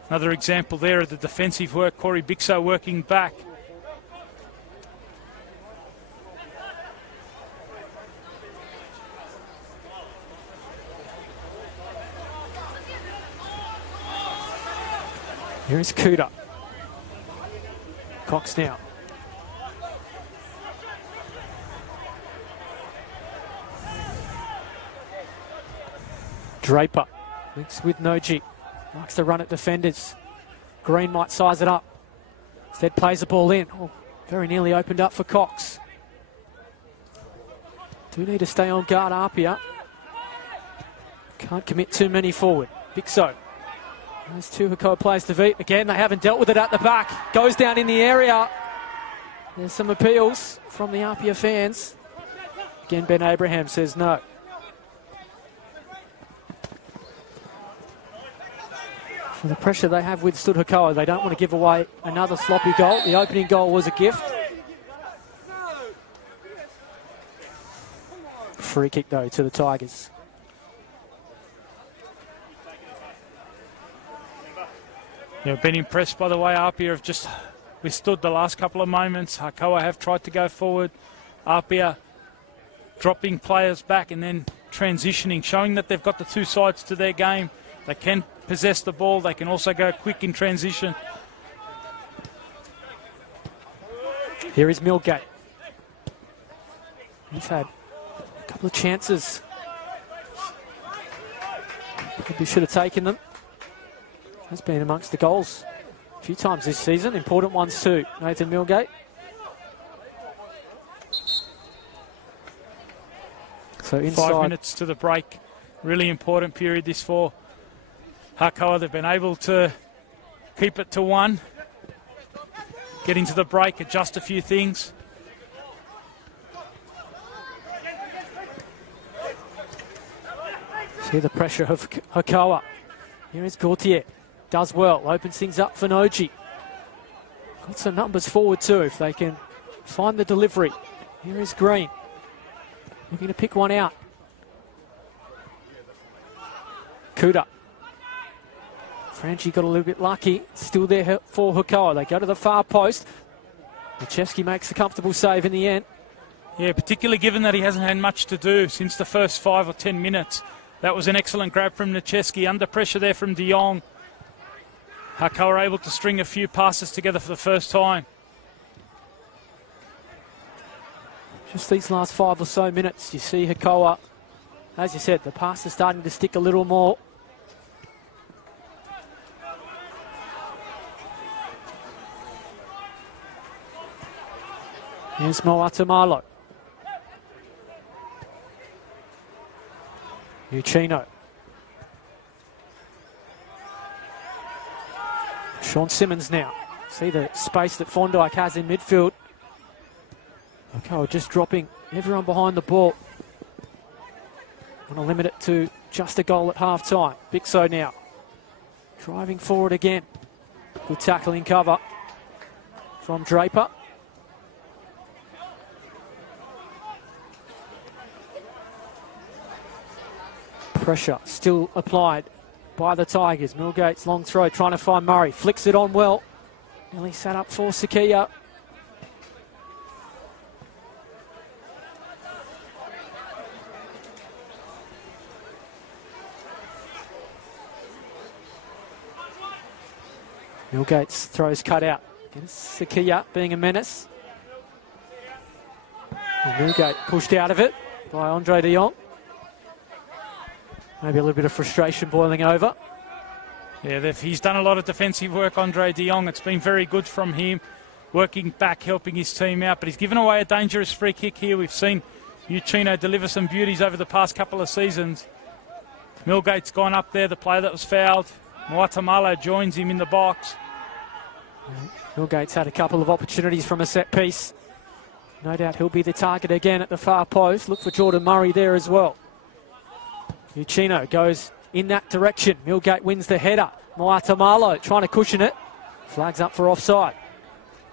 Another example there of the defensive work. Corey Bixo working back. Here's Kuda. Cox now. Draper links with Noji. Likes to run at defenders. Green might size it up. Instead plays the ball in. Oh, very nearly opened up for Cox. Do need to stay on guard, APIA. Can't commit too many forward. Bixo. There's two Hakoah players to beat. Again, they haven't dealt with it at the back. Goes down in the area. There's some appeals from the APIA fans. Again, Ben Abraham says no. For the pressure they have withstood Hakoah, they don't want to give away another sloppy goal. The opening goal was a gift. Free kick, though, to the Tigers. Yeah, been impressed by the way APIA have just withstood the last couple of moments. Hakoah have tried to go forward. APIA dropping players back and then transitioning, showing that they've got the two sides to their game. They can possess the ball. They can also go quick in transition. Here is Millgate. He's had a couple of chances. Probably should have taken them. Has been amongst the goals a few times this season. Important ones too. Nathan Millgate. So inside. 5 minutes to the break. Really important period this for Hakoah. They've been able to keep it to 1. Get into the break, adjust a few things. See the pressure of Hakoah. Here is Gauthier. Does well. Opens things up for Noji. Got some numbers forward too if they can find the delivery. Here is Green. Looking to pick one out. Kuda. Frangie got a little bit lucky. Still there for Hakoah. They go to the far post. Lechewski makes a comfortable save in the end. Yeah, particularly given that he hasn't had much to do since the first 5 or 10 minutes. That was an excellent grab from Lechewski. Under pressure there from De Jong. Hakoah able to string a few passes together for the first time. Just these last 5 or so minutes, you see Hakoah, as you said, the pass is starting to stick a little more. Here's Waratah Malo. Uchino. Sean Simmons now. See the space that Fondike has in midfield. Okay, just dropping everyone behind the ball. Want to limit it to just a goal at half-time. Bixo now. Driving forward again. Good tackling cover from Draper. Pressure still applied by the Tigers. Millgate's long throw trying to find Murray. Flicks it on well. Nearly sat up for Sakia. Millgate's throws cut out. Sakia being a menace. And Millgate pushed out of it by Andre De Jong. Maybe a little bit of frustration boiling over. Yeah, he's done a lot of defensive work, Andre De Jong. It's been very good from him, working back, helping his team out. But he's given away a dangerous free kick here. We've seen Uchino deliver some beauties over the past couple of seasons. Millgate's gone up there, the player that was fouled. Waratah Malo joins him in the box. Millgate's had a couple of opportunities from a set piece. No doubt he'll be the target again at the far post. Look for Jordan Murray there as well. Uchino goes in that direction. Millgate wins the header. Waratah Malo trying to cushion it. Flags up for offside.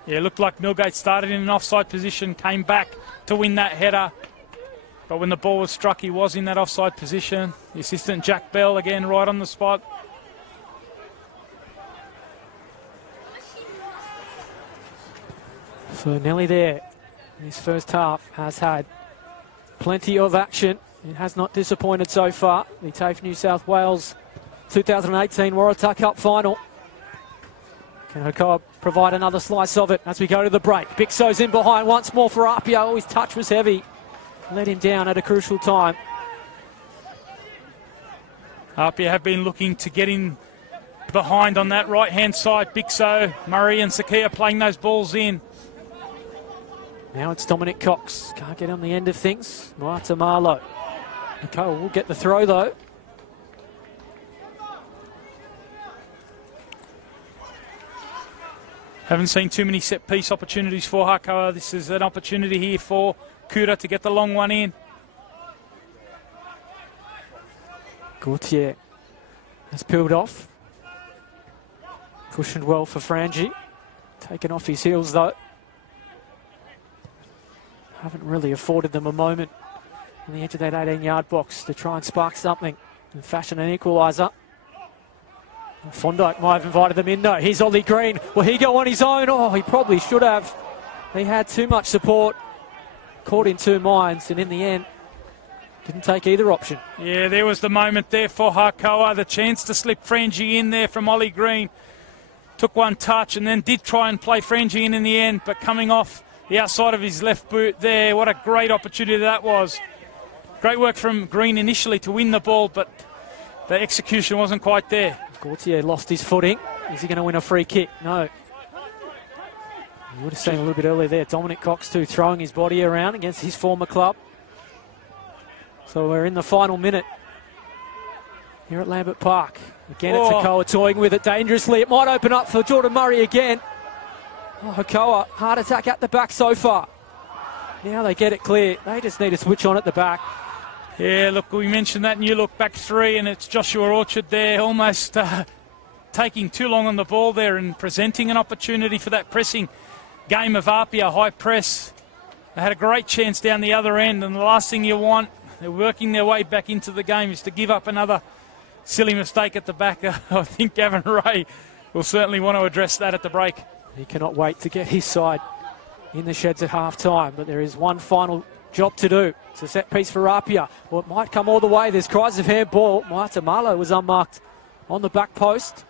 Yeah, it looked like Millgate started in an offside position, came back to win that header. But when the ball was struck, he was in that offside position. The assistant, Jack Bell, again, right on the spot. So Nelly there, his first half, has had plenty of action. It has not disappointed so far. The TAFE New South Wales 2018 Waratah Cup final. Can Hakoah provide another slice of it as we go to the break? Bixo's in behind once more for APIA. Oh, his touch was heavy. Let him down at a crucial time. APIA have been looking to get in behind on that right-hand side. Bixo, Murray and Sakia playing those balls in. Now it's Dominic Cox. Can't get on the end of things. Waratah Malo. Hakoah will get the throw though. Haven't seen too many set-piece opportunities for Hakoah. This is an opportunity here for Kuda to get the long one in. Gauthier has peeled off. Cushioned well for Frangie. Taken off his heels though. Haven't really afforded them a moment on the edge of that 18-yard box to try and spark something and fashion an equaliser. Fondike might have invited them in. No, here's Ollie Green. Will he go on his own? Oh, he probably should have. He had too much support. Caught in two minds, and in the end, didn't take either option. Yeah, there was the moment there for Hakoah, the chance to slip Frangie in there from Ollie Green. Took one touch and then did try and play Frangie in the end, but coming off the outside of his left boot there. What a great opportunity that was. Great work from Green initially to win the ball, but the execution wasn't quite there. Gautier lost his footing. Is he going to win a free kick? No. You would have seen a little bit earlier there. Dominic Cox too, throwing his body around against his former club. So we're in the final minute here at Lambert Park. Again, it's Hakoah toying with it dangerously. It might open up for Jordan Murray again. Oh, Hakoah, heart attack at the back so far. Now they get it clear. They just need to switch on at the back. Yeah, look, we mentioned that, and you look back three, and it's Joshua Orchard there, almost taking too long on the ball there and presenting an opportunity for that pressing game of APIA, high press. They had a great chance down the other end, and the last thing you want, they're working their way back into the game, is to give up another silly mistake at the back. I think Gavin Ray will certainly want to address that at the break. He cannot wait to get his side in the sheds at half-time, but there is one final job to do. It's a set piece for APIA. Well, it might come all the way. There's cries of handball. Maita Malo was unmarked on the back post.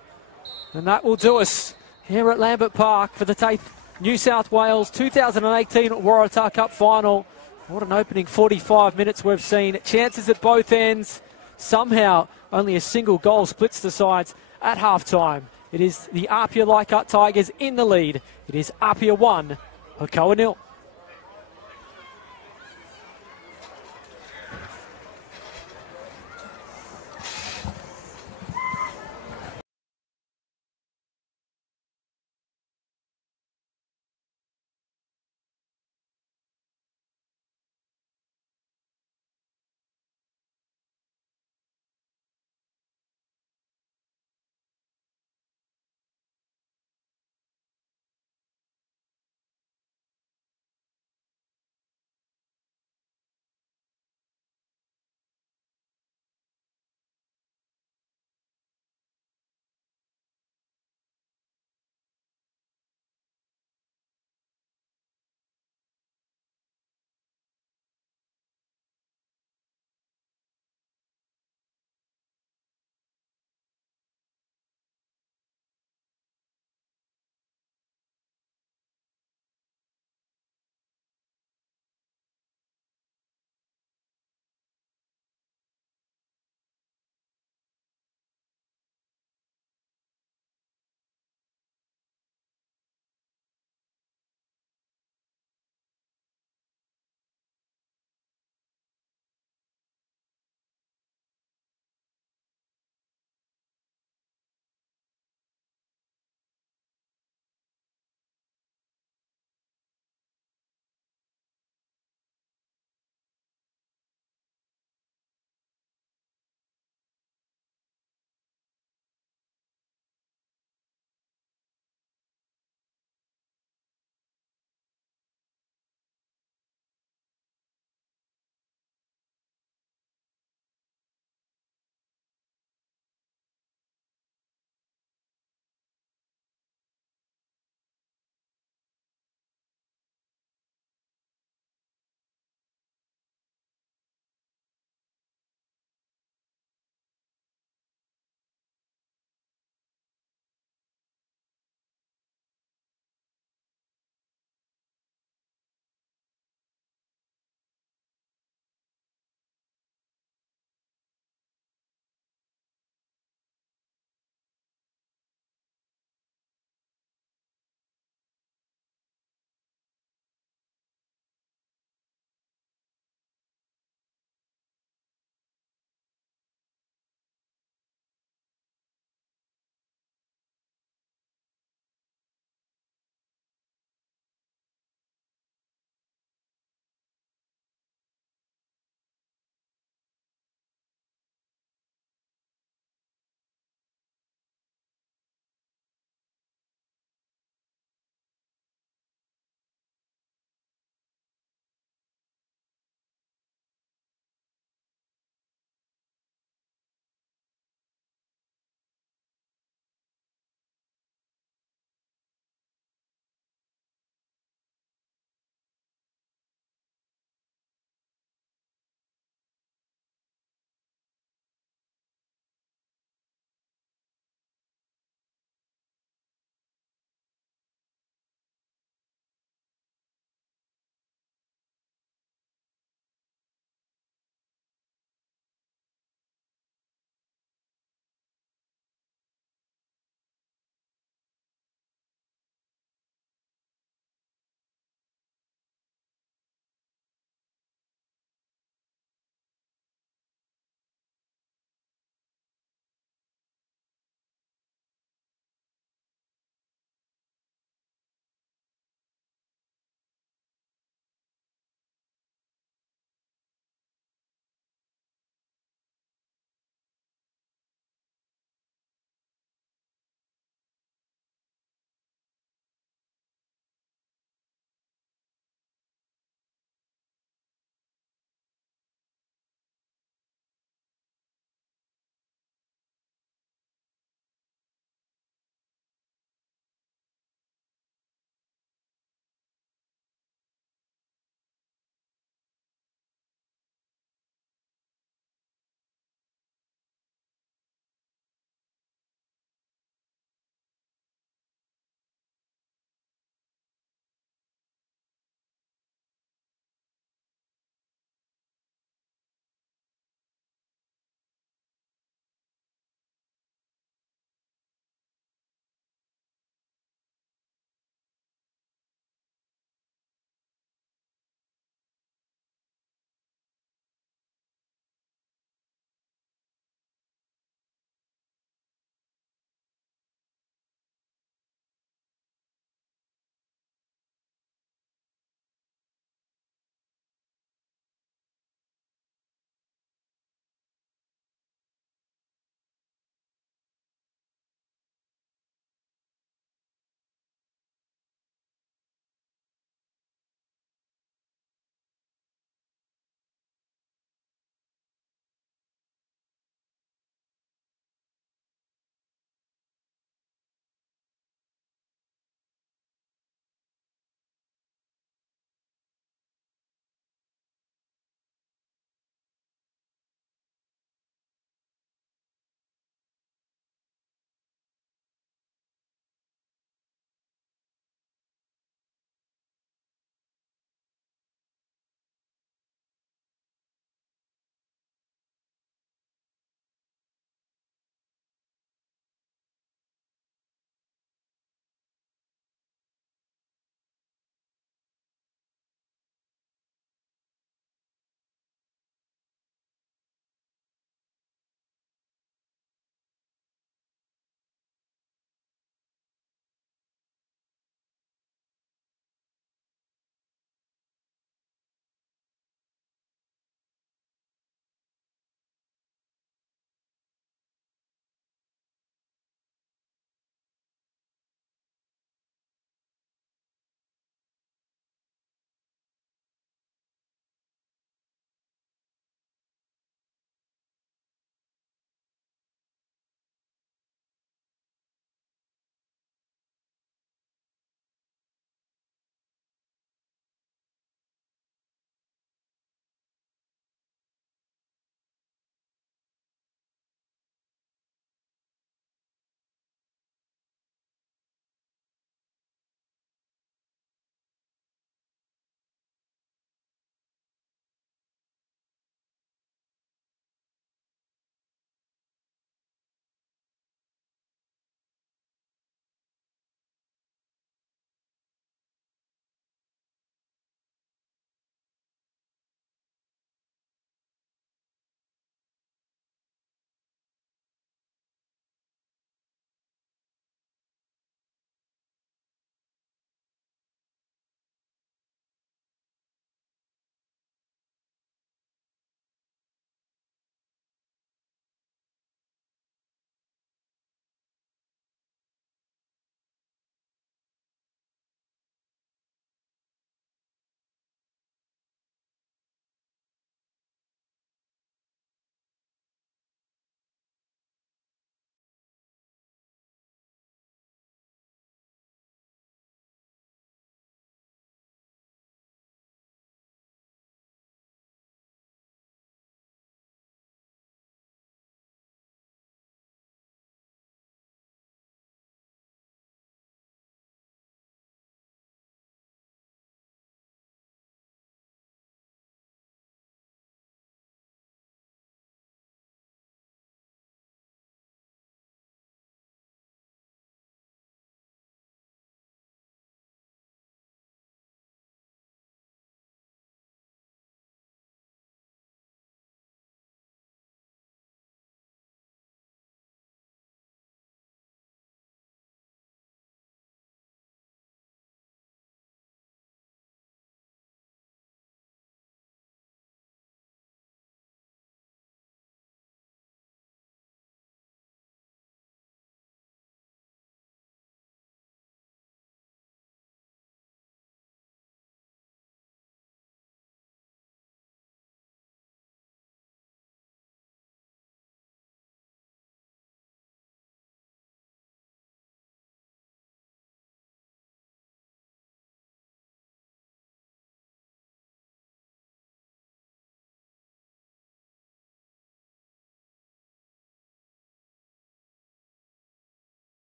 And that will do us here at Lambert Park for the Taith New South Wales 2018 Waratah Cup final. What an opening 45 minutes we've seen. Chances at both ends. Somehow only a single goal splits the sides at half-time. It is the APIA Leichhardt Tigers in the lead. It is APIA 1, Hakoah 0.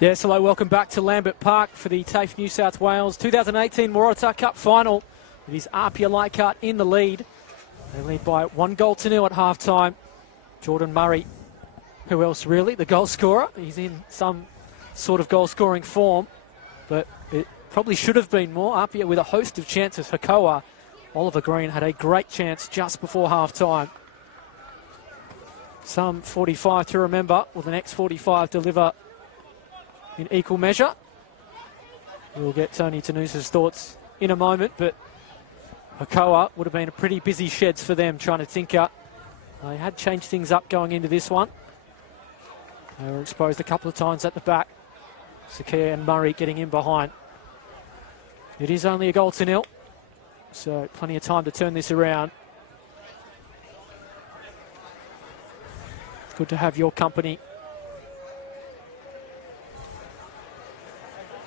Yes, hello, welcome back to Lambert Park for the TAFE New South Wales 2018 Waratah Cup final. It is APIA Leichhardt in the lead. They lead by 1-0 at half-time. Jordan Murray, who else really? The goal scorer. He's in some sort of goal-scoring form, but it probably should have been more. APIA with a host of chances. Hakoah, Oliver Green had a great chance just before half-time. Some 45 to remember. Will the next 45 deliver in equal measure? We'll get Tony Tanusa's thoughts in a moment, but Hakoah would have been a pretty busy sheds for them trying to tinker. They had changed things up going into this one. They were exposed a couple of times at the back. Sakia and Murray getting in behind. It is only 1-0, so plenty of time to turn this around. It's good to have your company.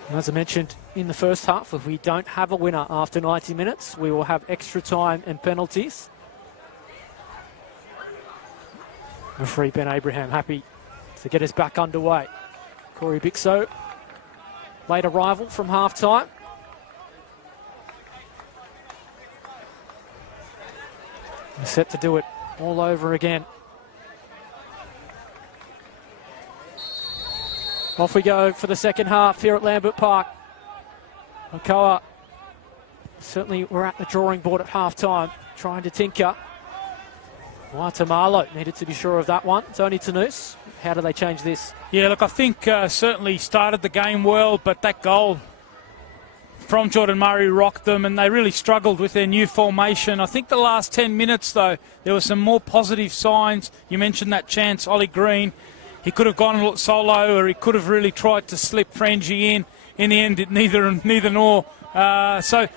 As I mentioned in the first half, if we don't have a winner after 90 minutes, we will have extra time and penalties. Referee Ben Abraham happy to get us back underway. Corey Bixo, late arrival from half-time. They're set to do it all over again. Off we go for the second half here at Lambert Park. Hakoah, certainly we're at the drawing board at half-time, trying to tinker. Waratah needed to be sure of that one. Tony Tanus, how do they change this? Yeah, look, I think certainly started the game well, but that goal from Jordan Murray rocked them, and they really struggled with their new formation. I think the last 10 minutes, though, there were some more positive signs. You mentioned that chance, Ollie Green. He could have gone solo, or he could have really tried to slip Frangie in. In the end, neither nor. So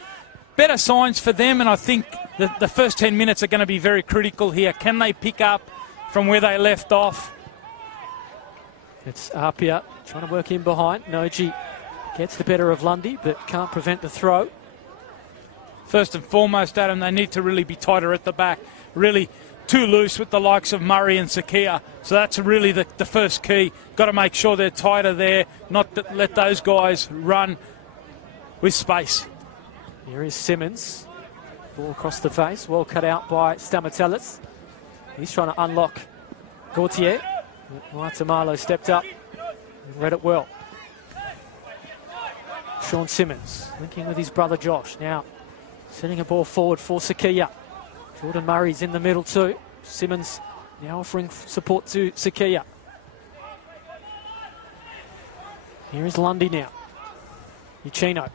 better signs for them, and I think the first 10 minutes are going to be very critical here. Can they pick up from where they left off? It's APIA trying to work in behind. Noji gets the better of Lundy, but can't prevent the throw. First and foremost, Adam, they need to really be tighter at the back. Really too loose with the likes of Murray and Sakia. So that's really the first key. Got to make sure they're tighter there, not let those guys run with space. Here is Simmons. Ball across the face, well cut out by Stamatellis. He's trying to unlock Gauthier. Waratah stepped up and read it well. Sean Simmons linking with his brother Josh. Now sending a ball forward for Sakia. Jordan Murray's in the middle too. Simmons now offering support to Sakia. Here is Lundy now. Uchino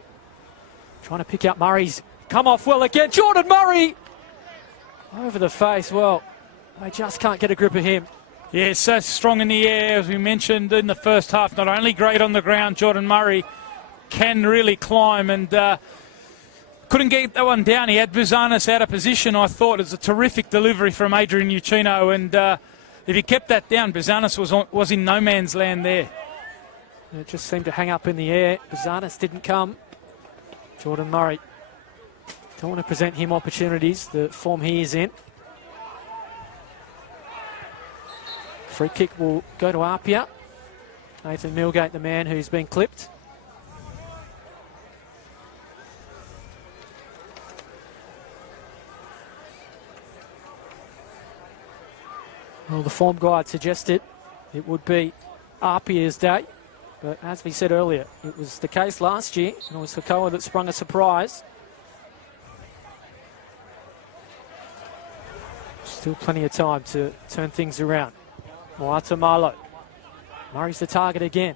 trying to pick out Murray's come off well again. Jordan Murray over the face. Well, they just can't get a grip of him. Yeah, so strong in the air, as we mentioned in the first half. Not only great on the ground, Jordan Murray can really climb, and couldn't get that one down. He had Buzanis out of position. I thought it was a terrific delivery from Adrian Uchino, and if he kept that down, Buzanis was in no man's land there. It just seemed to hang up in the air. Buzanis didn't come. Jordan Murray, don't want to present him opportunities, the form he is in. Free kick will go to APIA. Nathan Milgate, the man who's been clipped. Well, the form guide suggested it would be APIA's day, but as we said earlier, it was the case last year, and it was Hakoah that sprung a surprise. Still plenty of time to turn things around. Waratah. Murray's the target again.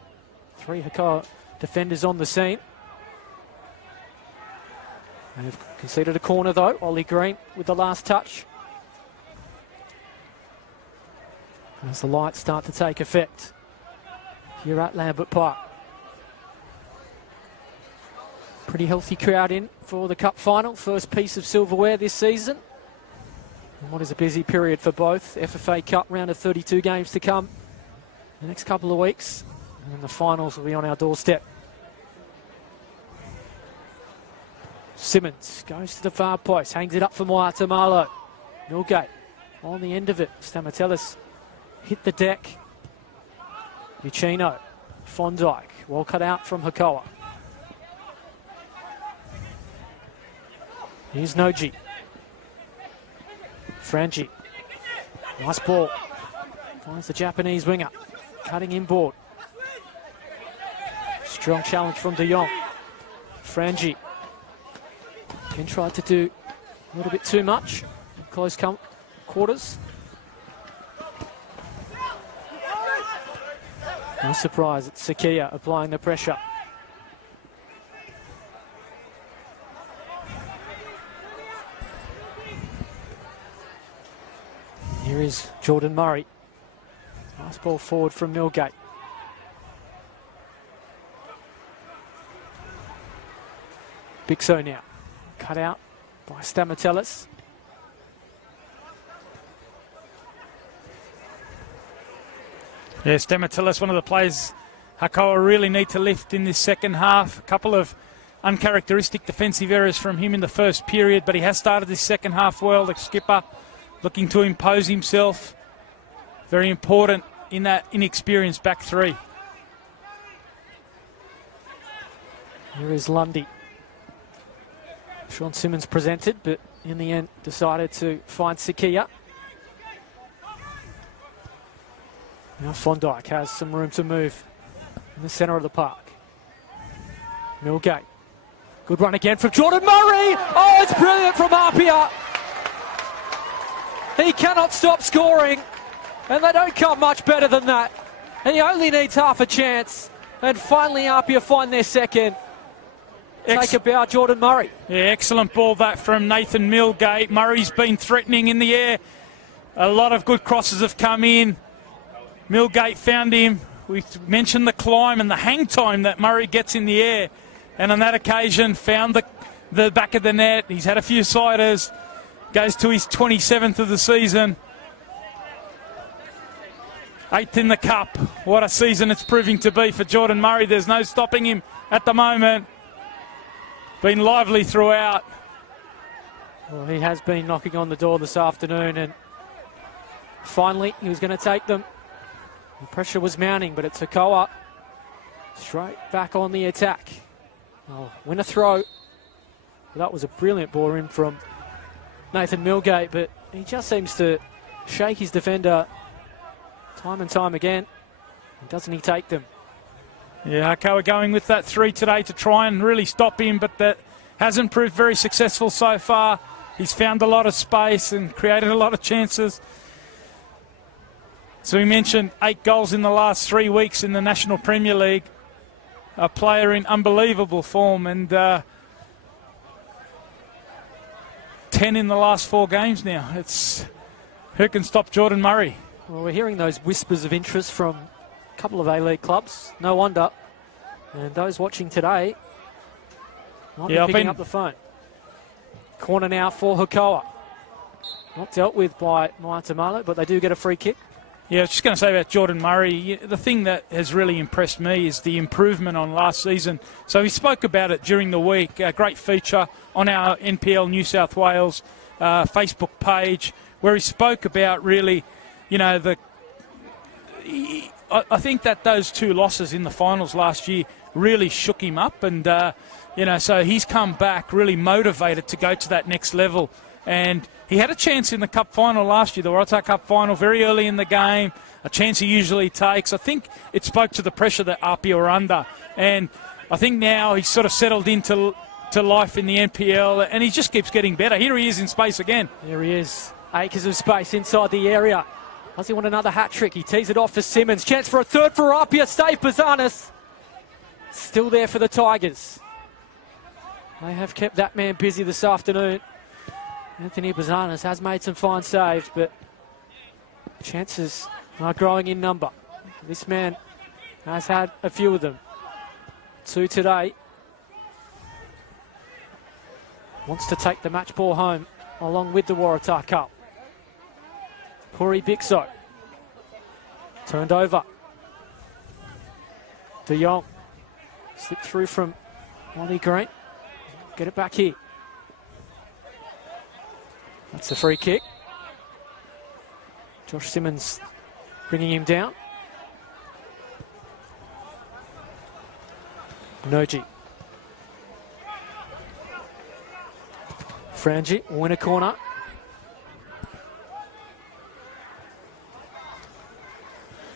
3 Hakoah defenders on the scene. They've conceded a corner though. Ollie Green with the last touch. As the lights start to take effect here at Lambert Park. Pretty healthy crowd in for the Cup final. First piece of silverware this season. And what is a busy period for both. FFA Cup round of 32 games to come the next couple of weeks. And then the finals will be on our doorstep. Simmons goes to the far post. Hangs it up for Waratah. Milgate on the end of it. Stamatellis hit the deck. Uchino Fondike, well cut out from Hakoah. Here's Noji. Frangie. Nice ball. Finds the Japanese winger. Cutting inboard. Strong challenge from De Jong. Frangie. Again tried to do a little bit too much. Close quarters. No surprise, it's Hakoah applying the pressure. Here is Jordan Murray. Nice ball forward from Millgate. Bixo now. Cut out by Stamatellis. Yeah, Stamatellis, one of the players Hakoah really need to lift in this second half. A couple of uncharacteristic defensive errors from him in the first period, but he has started this second half well. The skipper looking to impose himself. Very important in that inexperienced back three. Here is Lundy. Sean Simmons presented, but in the end decided to find Hakoah. Now Fondike has some room to move in the centre of the park. Millgate. Good run again from Jordan Murray. Oh, it's brilliant from APIA. He cannot stop scoring, and they don't come much better than that. He only needs half a chance, and finally APIA find their second. Take a bow, Jordan Murray. Yeah, excellent ball that from Nathan Millgate. Murray's been threatening in the air. A lot of good crosses have come in. Millgate found him. We mentioned the climb and the hang time that Murray gets in the air. And on that occasion, found the back of the net. He's had a few siders. Goes to his 27th of the season. 8th in the cup. What a season it's proving to be for Jordan Murray. There's no stopping him at the moment. Been lively throughout. Well, he has been knocking on the door this afternoon, and finally he was going to take them. The pressure was mounting, but it's Hakoah straight back on the attack. Oh, win a throw. Well, that was a brilliant ball in from Nathan Millgate, but he just seems to shake his defender time and time again. And doesn't he take them? Yeah, Hakoah going with that three today to try and really stop him, but that hasn't proved very successful so far. He's found a lot of space and created a lot of chances. So we mentioned 8 goals in the last 3 weeks in the National Premier League. A player in unbelievable form, and 10 in the last 4 games now. It's who can stop Jordan Murray? Well, we're hearing those whispers of interest from a couple of A-League clubs. No wonder. And those watching today might be picking up the phone. Corner now for Hakoah. Not dealt with by Moatamalo, but they do get a free kick. Yeah, I was just going to say about Jordan Murray, the thing that has really impressed me is the improvement on last season. So he spoke about it during the week. A great feature on our NPL New South Wales Facebook page where he spoke about really, you know, I think that those 2 losses in the finals last year really shook him up. And, you know, so he's come back really motivated to go to that next level. And he had a chance in the Cup final last year, the Waratah Cup final, very early in the game, a chance he usually takes. I think it spoke to the pressure that APIA were under. And I think now he's sort of settled into life in the NPL, and he just keeps getting better. Here he is in space again. There he is. Acres of space inside the area. Does he want another hat-trick? He tees it off for Simmons. Chance for a third for APIA. Stave Bazanis. Still there for the Tigers. They have kept that man busy this afternoon. Anthony Bazanis has made some fine saves, but chances are growing in number. This man has had a few of them. 2 today. Wants to take the match ball home along with the Waratah Cup. Puri Bixo. Turned over. De Jong. Slipped through from Lonnie Green. Get it back here. That's a free kick. Josh Simmons bringing him down. Noji. Frangie, winner corner.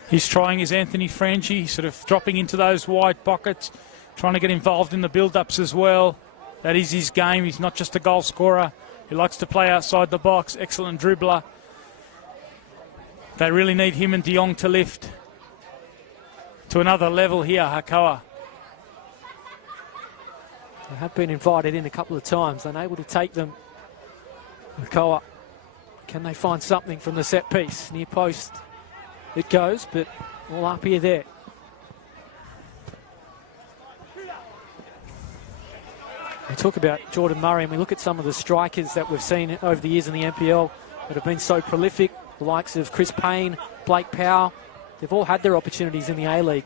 He's trying his Anthony Frangie, sort of dropping into those wide pockets, trying to get involved in the build-ups as well. That is his game. He's not just a goal scorer. He likes to play outside the box. Excellent dribbler. They really need him and De Jong to lift to another level here, Hakoah. They have been invited in a couple of times, unable to take them. Hakoah, can they find something from the set piece? Near post it goes, but all up here there. We talk about Jordan Murray and we look at some of the strikers that we've seen over the years in the NPL that have been so prolific, the likes of Chris Payne, Blake Powell. They've all had their opportunities in the A-League.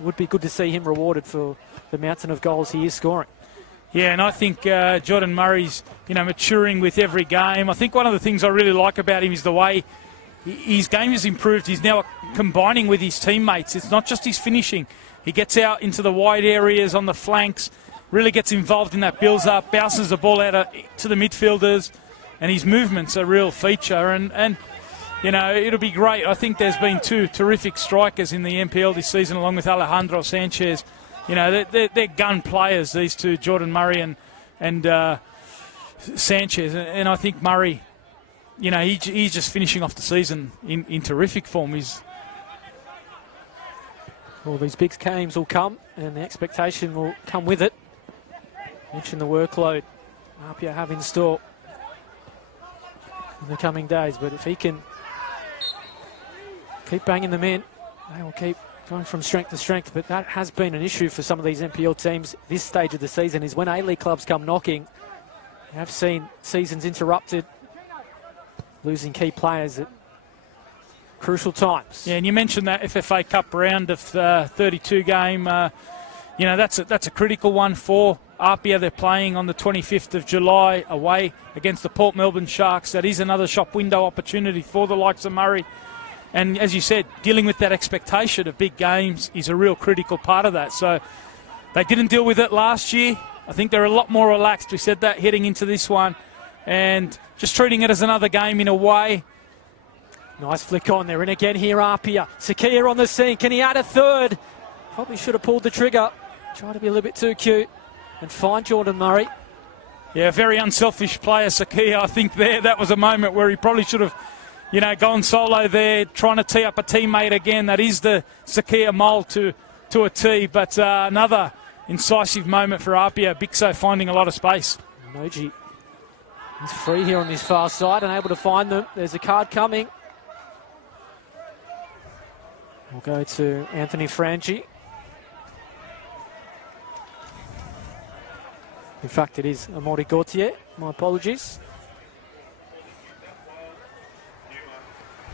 It would be good to see him rewarded for the mountain of goals he is scoring. Yeah, and I think Jordan Murray's, maturing with every game. I think one of the things I really like about him is the way his game has improved. He's now combining with his teammates. It's not just his finishing. He gets out into the wide areas on the flanks, really gets involved in that build-up, bounces the ball out to the midfielders, and his movement's a real feature. And it'll be great. I think there's been two terrific strikers in the NPL this season, along with Alejandro Sanchez. They're gun players, these two, Jordan Murray and Sanchez. And I think Murray, he's just finishing off the season in terrific form. Well, these big games will come, and the expectation will come with it. Mention the workload APIA have in store in the coming days, but if he can keep banging them in, they will keep going from strength to strength. But that has been an issue for some of these NPL teams this stage of the season, is when A-League clubs come knocking, you have seen seasons interrupted, losing key players at crucial times. Yeah, and you mentioned that FFA Cup round of 32 game. That's a critical one for APIA. They're playing on the 25th of July away against the Port Melbourne Sharks. That is another shop window opportunity for the likes of Murray. And as you said, dealing with that expectation of big games is a real critical part of that. So they didn't deal with it last year. I think they're a lot more relaxed. We said that heading into this one. And just treating it as another game in a way. Nice flick on. They're in again here, APIA. Sakia on the scene. Can he add a third? Probably should have pulled the trigger. Try to be a little bit too cute and find Jordan Murray. Yeah, very unselfish player, Sakia. I think that was a moment where he probably should have, gone solo there, trying to tee up a teammate again. That is the Sakia mould to a tee. But another incisive moment for APIA. Bixo finding a lot of space. Noji, he's free here on this far side, unable to find them. There's a card coming. We'll go to Anthony Frangie. In fact, it is Amaury Gauthier. My apologies.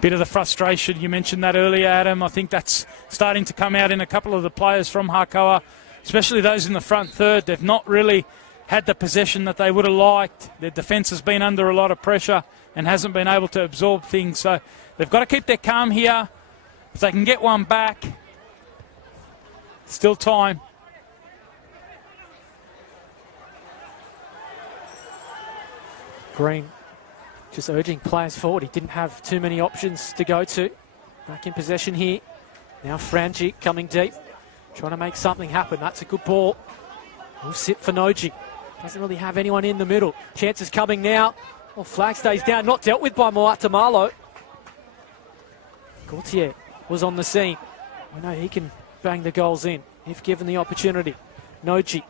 Bit of the frustration, you mentioned that earlier, Adam. I think that's starting to come out in a couple of the players from Hakoah, especially those in the front third. They've not really had the possession that they would have liked. Their defence has been under a lot of pressure and hasn't been able to absorb things. So they've got to keep their calm here. If they can get one back, still time. Green just urging players forward. He didn't have too many options to go to. Back in possession here. Now Frangie coming deep, trying to make something happen. That's a good ball. We'll sit for Noji. Doesn't really have anyone in the middle. Chances coming now. Oh, flag stays down. Not dealt with by Waratah Marlow. Gauthier was on the scene. We know he can bang the goals in if given the opportunity. Noji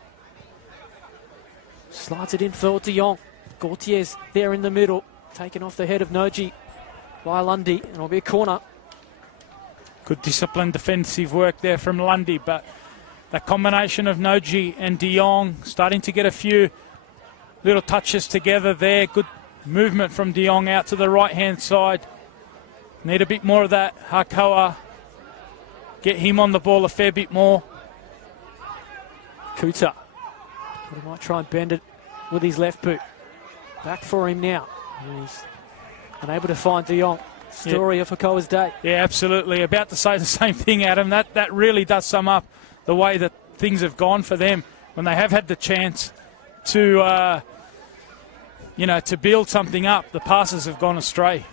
slides it in for De Jong. Gautier's there in the middle, taken off the head of Noji by Lundy, and it'll be a corner. Good disciplined defensive work there from Lundy, but that combination of Noji and De Jong starting to get a few little touches together there. Good movement from De Jong out to the right-hand side. Need a bit more of that. Hakoah, get him on the ball a fair bit more. Kuta, but he might try and bend it with his left boot. Back for him now. He's unable to find De Jong. Story of Hakoah's day. Yeah, absolutely. About to say the same thing, Adam. That really does sum up the way that things have gone for them when they have had the chance to, to build something up. The passes have gone astray.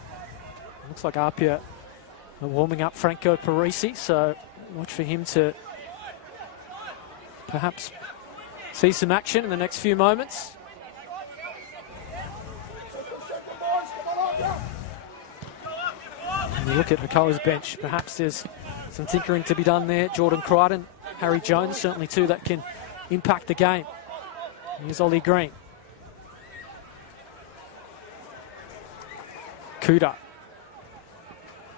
Looks like APIA are warming up Franco Parisi, so watch for him to perhaps see some action in the next few moments. And you look at Hakoah's bench, perhaps there's some tinkering to be done there. Jordan Crichton, Harry Jones, certainly two that can impact the game. Here's Ollie Green. Kuda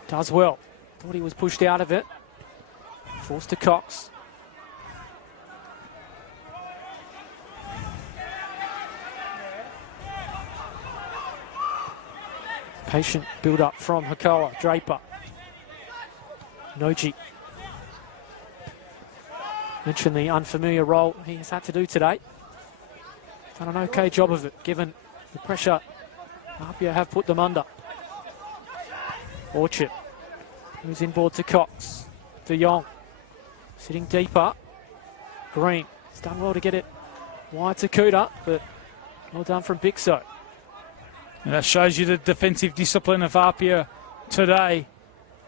does well. Thought he was pushed out of it. Forced to Cox. Patient build-up from Hakoah. Draper. Noji. Mentioned the unfamiliar role he has had to do today. Done an okay job of it, given the pressure APIA have put them under. Orchard. Moves inboard to Cox. De Jong. Sitting deeper. Green. He's done well to get it wide to Kuda, but well done from Bixo. And that shows you the defensive discipline of APIA today.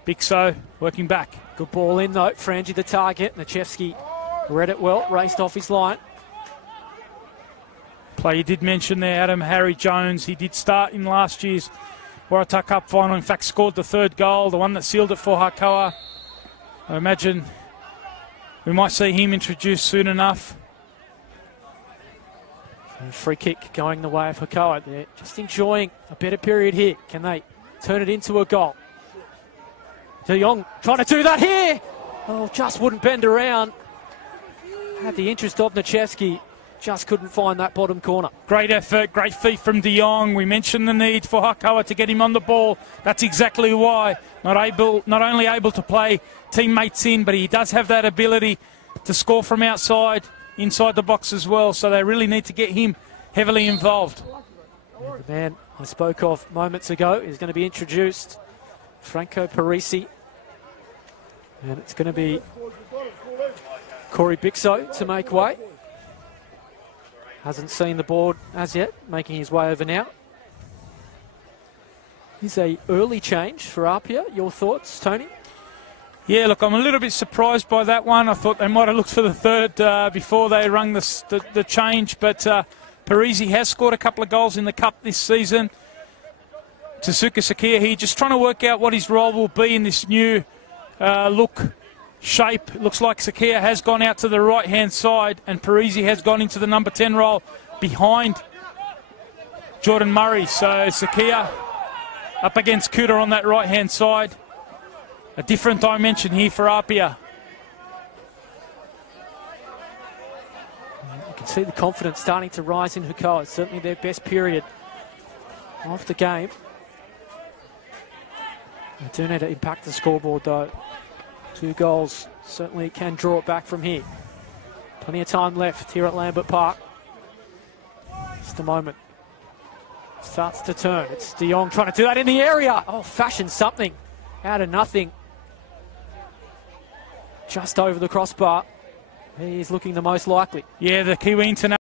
Bixo working back. Good ball in though. Frangie the target. Nachevsky read it well, raced off his line. Play you did mention there, Adam, Harry Jones. He did start in last year's Waratah Cup final. In fact, scored the third goal, the one that sealed it for Hakoah. I imagine we might see him introduced soon enough. Free kick going the way of Hakoah. They're just enjoying a better period here. Can they turn it into a goal? De Jong trying to do that here. Oh, just wouldn't bend around. Had the interest of Nachevsky. Just couldn't find that bottom corner. Great effort, great feet from De Jong. We mentioned the need for Hakoah to get him on the ball. That's exactly why. Not only able to play teammates in, but he does have that ability to score from outside, inside the box as well. So they really need to get him heavily involved. And the man I spoke of moments ago is going to be introduced, Franco Parisi. And it's going to be Corey Bixo to make way. Hasn't seen the board as yet, making his way over now. He's a early change for APIA. Your thoughts, Tony? Yeah, look, I'm a little bit surprised by that one. I thought they might have looked for the third before they rung the change, but Parisi has scored a couple of goals in the Cup this season. Tasuka Sakia here, just trying to work out what his role will be in this new shape. It looks like Sakia has gone out to the right-hand side and Parisi has gone into the number 10 role behind Jordan Murray. So Sakia up against Kuda on that right-hand side. A different dimension here for APIA. You can see the confidence starting to rise in Hakoah. It's certainly their best period of the game. They do need to impact the scoreboard though. 2 goals certainly can draw it back from here. Plenty of time left here at Lambert Park. Just a moment. Starts to turn. It's De Jong trying to do that in the area. Oh, fashion something out of nothing. Just over the crossbar. He's looking the most likely. Yeah, the Kiwi International.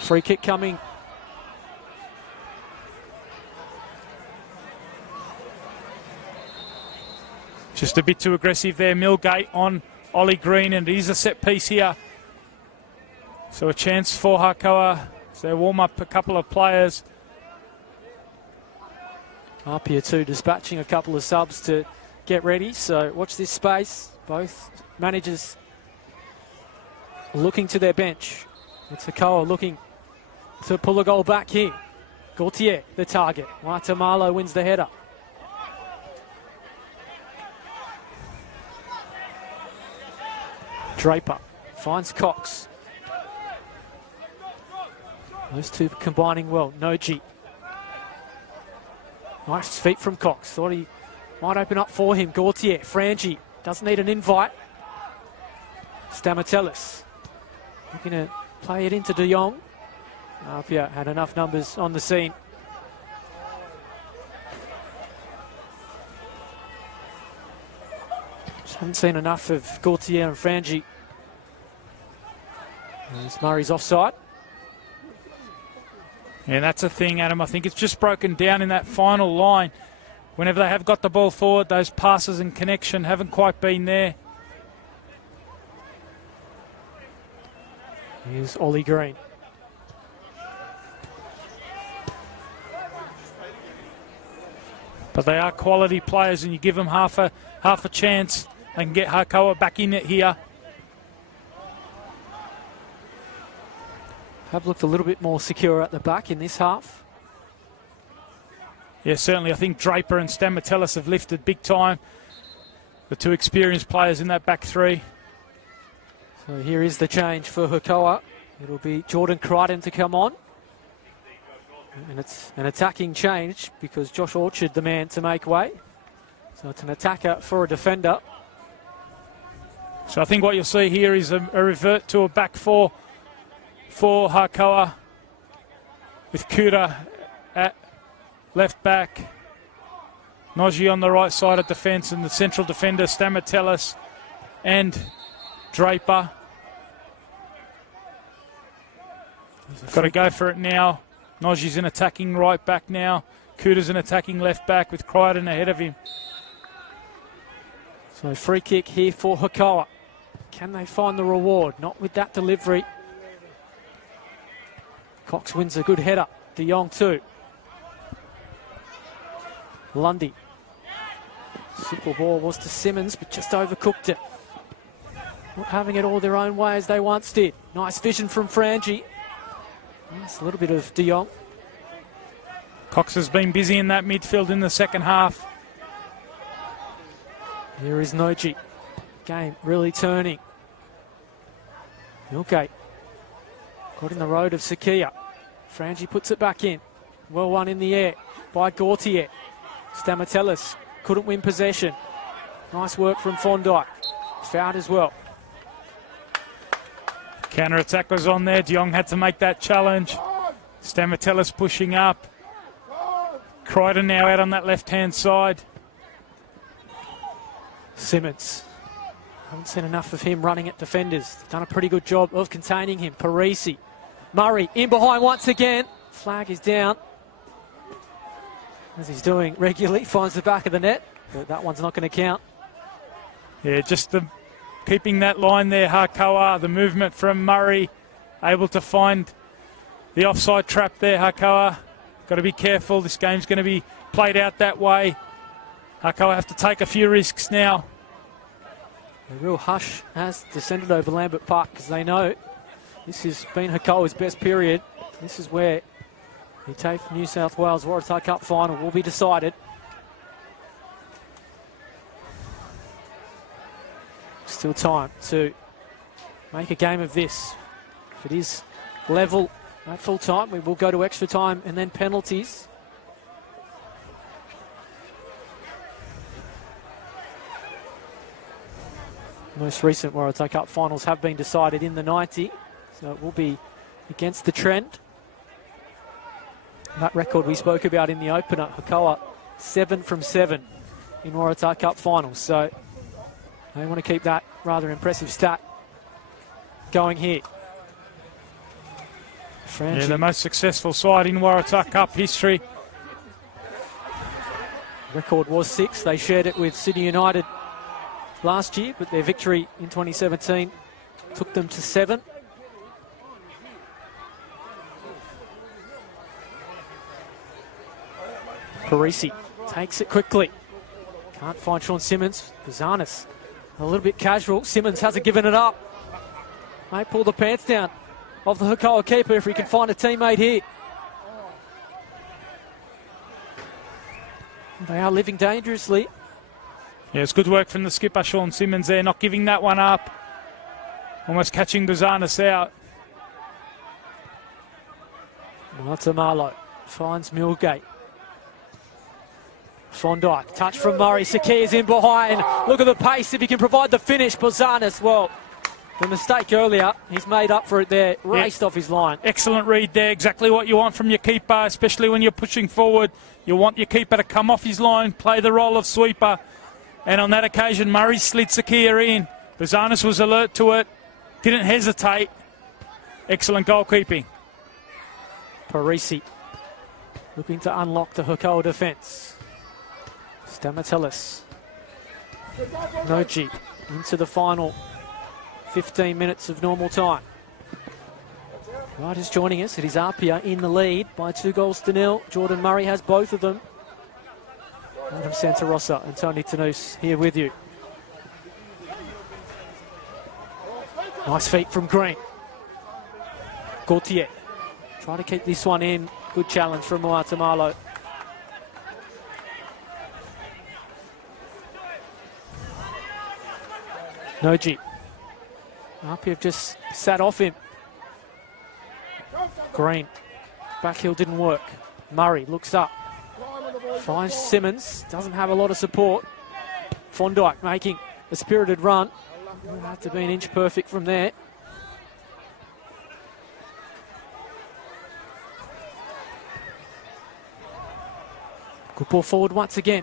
Free kick coming. Just a bit too aggressive there. Millgate on Ollie Green, and it is a set piece here. So a chance for Hakoah. So they warm up a couple of players. APIA too dispatching a couple of subs to get ready. So watch this space. Both managers looking to their bench. It's Hakoah looking to pull a goal back here. Gaultier, the target. Waratah wins the header. Draper finds Cox. Those two combining well. Noji. Nice feet from Cox. Thought he might open up for him. Gaultier, Frangie. Doesn't need an invite. Stamatellis. Looking to play it into De Jong. APIA had enough numbers on the scene. Just haven't seen enough of Gaultier and Frangie. As Murray's offside. Yeah, that's the thing, Adam. I think it's just broken down in that final line. Whenever they have got the ball forward, those passes and connection haven't quite been there. Here's Ollie Green. But they are quality players, and you give them half a chance, they can get Hakoah back in it here. Have looked a little bit more secure at the back in this half. Yeah, certainly. I think Draper and Stamatellis have lifted big time. The two experienced players in that back three. So here is the change for Hakoah. It'll be Jordan Crichton to come on. And it's an attacking change because Josh Orchard, the man to make way. So it's an attacker for a defender. So I think what you'll see here is a revert to a back four for Hakoah, with Kuta at left back, Noji on the right side of defence, and the central defender Stamatellis and Draper. Got to go for it now. Noji's an attacking right back now. Kuta's an attacking left back with Crichton ahead of him. So free kick here for Hakoah. Can they find the reward? Not with that delivery. Cox wins a good header. De Jong too. Lundy. Simple ball was to Simmons, but just overcooked it. Not having it all their own way as they once did. Nice vision from Frangie. Nice, a little bit of De Jong. Cox has been busy in that midfield in the second half. Here is Noji. Game really turning. Okay. Got in the road of Sakia. Frangie puts it back in. Well won in the air by Gaultier. Stamatellis couldn't win possession. Nice work from Fondike. Fouled as well. Counter-attack was on there. De Jong had to make that challenge. Stamatellis pushing up. Crichton now out on that left-hand side. Simmons. Haven't seen enough of him running at defenders. Done a pretty good job of containing him. Parisi. Murray in behind once again. Flag is down. As he's doing regularly, finds the back of the net. But that one's not going to count. Yeah, just keeping that line there, Hakoah. The movement from Murray. Able to find the offside trap there, Hakoah. Got to be careful. This game's going to be played out that way. Hakoah have to take a few risks now. A real hush has descended over Lambert Park because they know this has been Hakoah's best period. This is where the TAFE New South Wales Waratah Cup final will be decided. Still time to make a game of this. If it is level at full time, we will go to extra time and then penalties. Most recent Waratah Cup finals have been decided in the 90, so it will be against the trend. That record we spoke about in the opener, Hakoah 7 from 7 in Waratah Cup finals, so they want to keep that rather impressive stat going here. Frangie. Yeah, the most successful side in Waratah Cup history. Record was 6. They shared it with Sydney United last year, but their victory in 2017 took them to 7. Parisi takes it quickly. Can't find Sean Simmons. Bazanis a little bit casual. Simmons hasn't given it up. May pull the pants down of the Hakoah keeper if he can find a teammate here. They are living dangerously. Yeah, it's good work from the skipper, Sean Simmons there, not giving that one up. Almost catching Bazanis out. Waratah finds Millgate. Fondike, touch from Murray. Sakia's in behind. Look at the pace if he can provide the finish. Bazanis, well, the mistake earlier, he's made up for it there. Raced off his line. Excellent read there. Exactly what you want from your keeper, especially when you're pushing forward. You want your keeper to come off his line, play the role of sweeper. And on that occasion, Murray slid Sakia in. Bazanis was alert to it. Didn't hesitate. Excellent goalkeeping. Parisi looking to unlock the Hakoah defence. Stamatellis. Noji into the final 15 minutes of normal time. Riders joining us. It is APIA in the lead by 2-0. Jordan Murray has both of them. Adam Santarossa and Tony Tanous here with you. Nice feet from Green. Gaultier. Try to keep this one in. Good challenge from Waratah. Noji. APIA have just sat off him. Green. Backheel didn't work. Murray looks up. Finds Simmons. Doesn't have a lot of support. Fondike making a spirited run. Will have to be an inch perfect from there. Good ball forward once again.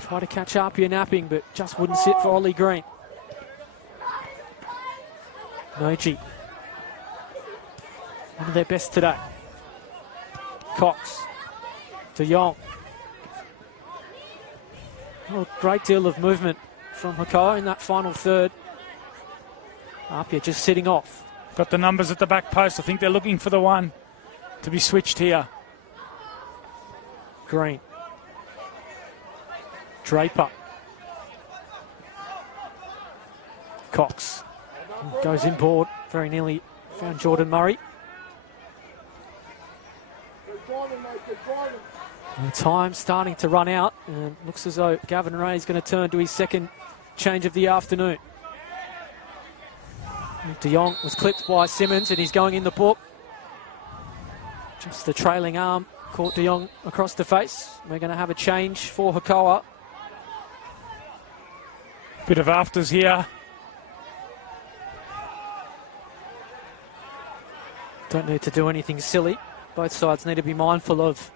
Try to catch APIA napping, but just wouldn't sit for Ollie Green. Noji. One of their best today. Cox. De Jong. Oh, a great deal of movement from Hakoah in that final third. APIA just sitting off. Got the numbers at the back post. I think they're looking for the one to be switched here. Green. Draper. Cox. Goes inboard. Very nearly found Jordan Murray. And time starting to run out, and looks as though Gavin Ray is going to turn to his second change of the afternoon. De Jong was clipped by Simmons, and he's going in the book. Just the trailing arm caught De Jong across the face. We're going to have a change for Hakoah. Bit of afters here. Don't need to do anything silly. Both sides need to be mindful of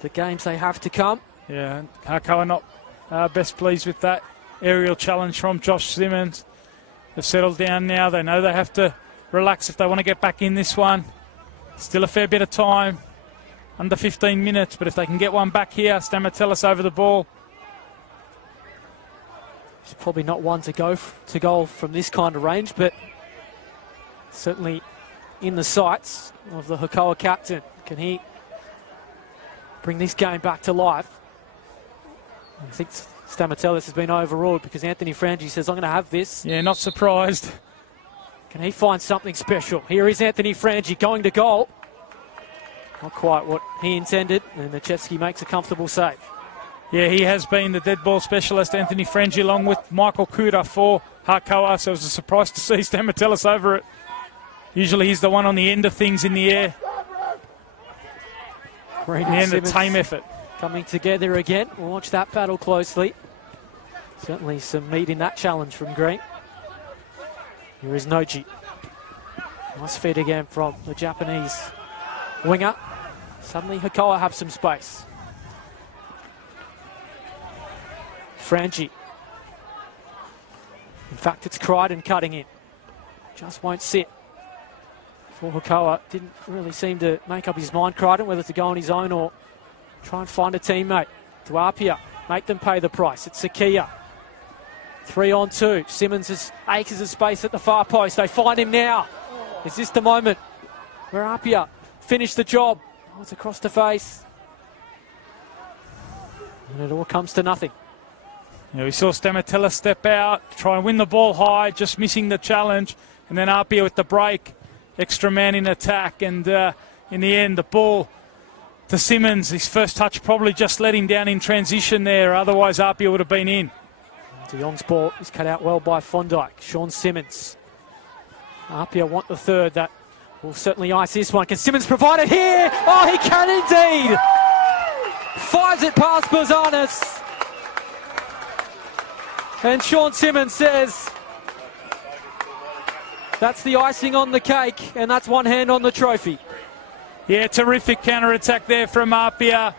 the games they have to come. Yeah, Hakoah not best pleased with that aerial challenge from Josh Simmons. They've settled down now. They know they have to relax if they want to get back in this one. Still a fair bit of time. Under 15 minutes, but if they can get one back here, Stamatellis over the ball. It's probably not one to go to goal from this kind of range, but certainly in the sights of the Hakoah captain. Can he bring this game back to life? I think Stamatellis has been overruled because Anthony Frangie says, I'm going to have this. Yeah, not surprised. Can he find something special? Here is Anthony Frangie going to goal. Not quite what he intended, and Machevsky makes a comfortable save. Yeah, he has been the dead ball specialist, Anthony Frangie, along with Michael Kuda for Hakoah, so it was a surprise to see Stamatellis over it. Usually he's the one on the end of things in the air. Green and Simmons a team effort. Coming together again. We'll watch that battle closely. Certainly some meat in that challenge from Green. Here is Noji. Nice feed again from the Japanese winger. Suddenly Hakoah have some space. Frangie. In fact, it's Crichton cutting in. Just won't sit. for Hakoah. Didn't really seem to make up his mind, Crichton, whether to go on his own or try and find a teammate. To APIA, make them pay the price. It's Sakia. 3-on-2. Simmons has acres of space at the far post. They find him now. Is this the moment where APIA finish the job? Oh, it's across the face. And it all comes to nothing. Yeah, we saw Stamatella step out, try and win the ball high, just missing the challenge. And then APIA with the break, extra man in attack. And in the end, the ball to Simmons. His first touch probably just let him down in transition there. Otherwise, APIA would have been in. De Jong's ball is cut out well by Fondike. Sean Simmons. APIA want the third. That will certainly ice this one. Can Simmons provide it here? Oh, he can indeed. Fires it past Bozanis. And Sean Simmons says that's the icing on the cake, and that's one hand on the trophy. Yeah, terrific counter-attack there from APIA.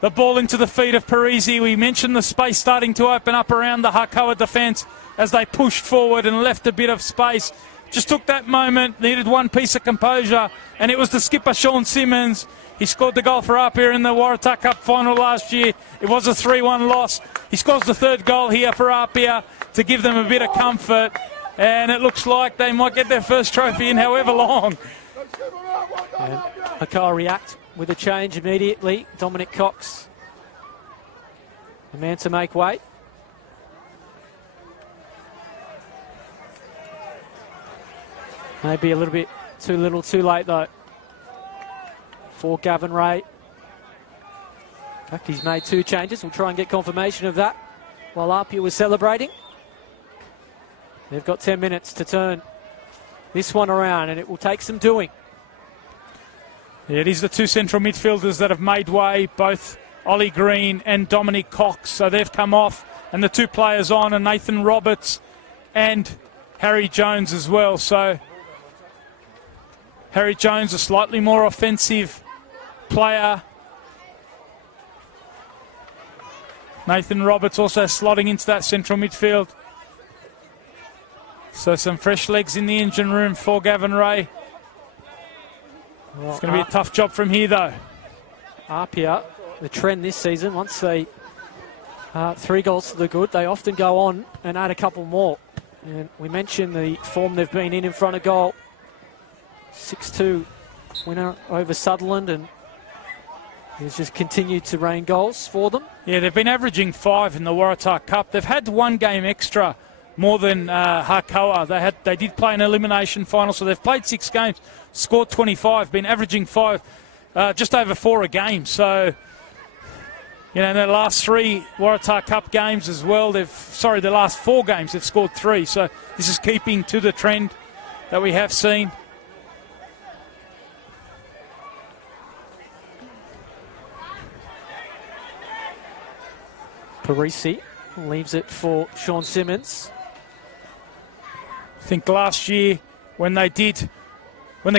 The ball into the feet of Parisi. We mentioned the space starting to open up around the Hakoah defence as they pushed forward and left a bit of space. Just took that moment, needed one piece of composure, and it was the skipper, Sean Simmons. He scored the goal for APIA in the Waratah Cup final last year. It was a 3-1 loss. He scores the third goal here for APIA to give them a bit of comfort, and it looks like they might get their first trophy in however long. And Hakoah react with a change immediately. Dominic Cox, the man to make way. Maybe a little bit too little, too late though. For Gavin Ray. In fact, he's made 2 changes. We'll try and get confirmation of that while APIA was celebrating. They've got 10 minutes to turn this one around, and it will take some doing. Yeah, it is the 2 central midfielders that have made way, both Ollie Green and Dominic Cox. So they've come off, and the 2 players on are Nathan Roberts and Harry Jones as well. So Harry Jones, a slightly more offensive player. Nathan Roberts also slotting into that central midfield. So some fresh legs in the engine room for Gavin Ray. Well, it's going to be a tough job from here, though. APIA, the trend this season, once they 3 goals to the good, they often go on and add a couple more. And we mentioned the form they've been in front of goal. 6-2 winner over Sutherland, and he's just continued to rain goals for them. Yeah, they've been averaging 5 in the Waratah Cup. They've had 1 game extra more than Hakoah. They did play an elimination final, so they've played 6 games, scored 25, been averaging 5, just over 4 a game. So, you know, in their last 3 Waratah Cup games as well, their last 4 games, they've scored 3. So this is keeping to the trend that we have seen. Parisi leaves it for Sean Simmons. I think last year when the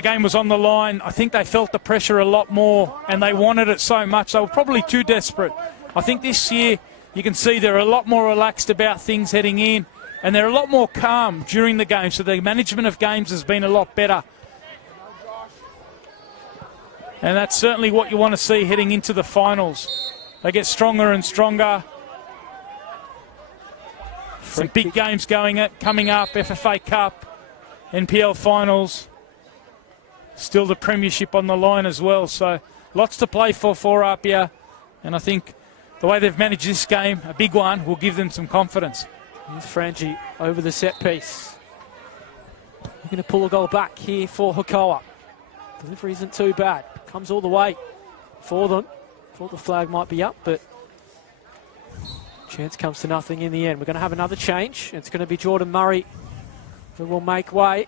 game was on the line, I think they felt the pressure a lot more and they wanted it so much. They were probably too desperate. I think this year you can see they're a lot more relaxed about things heading in, and they're a lot more calm during the game. So the management of games has been a lot better. And that's certainly what you want to see heading into the finals. They get stronger and stronger. Some big games coming up, FFA Cup, NPL finals. Still the premiership on the line as well. So lots to play for APIA. And I think the way they've managed this game, a big one, will give them some confidence. Here's Frangie over the set piece. We're going to pull a goal back here for Hakoah. Delivery isn't too bad. Comes all the way for them. Thought the flag might be up, but chance comes to nothing in the end. We're going to have another change. It's going to be Jordan Murray who will make way.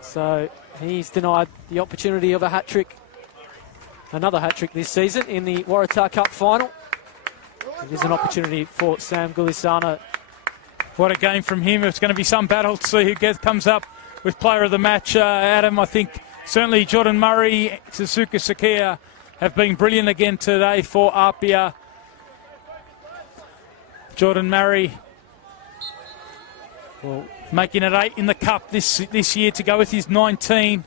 So he's denied the opportunity of a hat-trick, another hat-trick this season in the Waratah Cup final. It is an opportunity for Sam Gulisano. What a game from him. It's going to be some battle to see who comes up with player of the match. Adam, I think certainly Jordan Murray, Suzuka Sakia have been brilliant again today for APIA. Jordan Murray Well, making it 8 in the Cup this year to go with his 19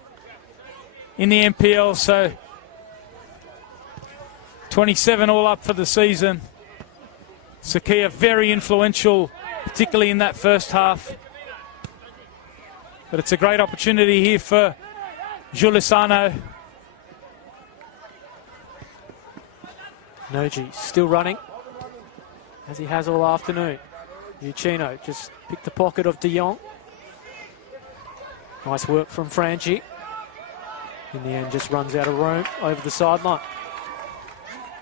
in the NPL. So 27 all up for the season. Hakoah very influential, particularly in that first half. But it's a great opportunity here for Giulisano. Noji still running, as he has all afternoon. Uchino just picked the pocket of De Jong. Nice work from Frangie. In the end, just runs out of room over the sideline.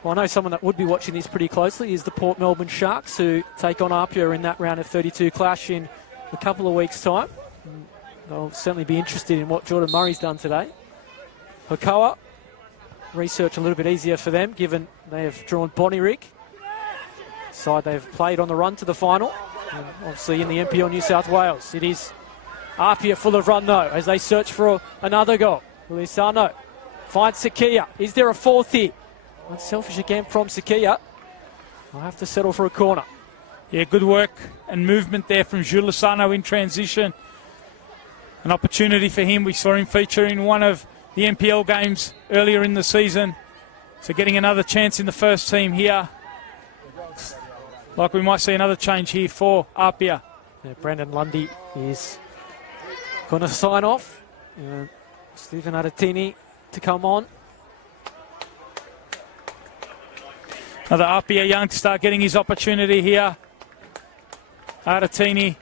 Well, I know someone that would be watching this pretty closely is the Port Melbourne Sharks, who take on APIA in that round of 32 clash in a couple of weeks' time. They'll certainly be interested in what Jordan Murray's done today. Hakoah, research a little bit easier for them, given they have drawn Bonnyrigg. Side they've played on the run to the final, and obviously in the NPL New South Wales. It is APIA full of run, though, as they search for another goal. Giulisano finds Hakoah. Is there a fourth here? Unselfish again from Hakoah. I'll have to settle for a corner. Yeah, good work and movement there from Giulisano in transition. An opportunity for him. We saw him feature in one of the NPL games earlier in the season. So getting another chance in the first team here. Like we might see another change here for APIA. Yeah, Brandon Lundy is going to sign off. Stephen Aratini to come on. Another APIA youngster getting his opportunity here. Aratini.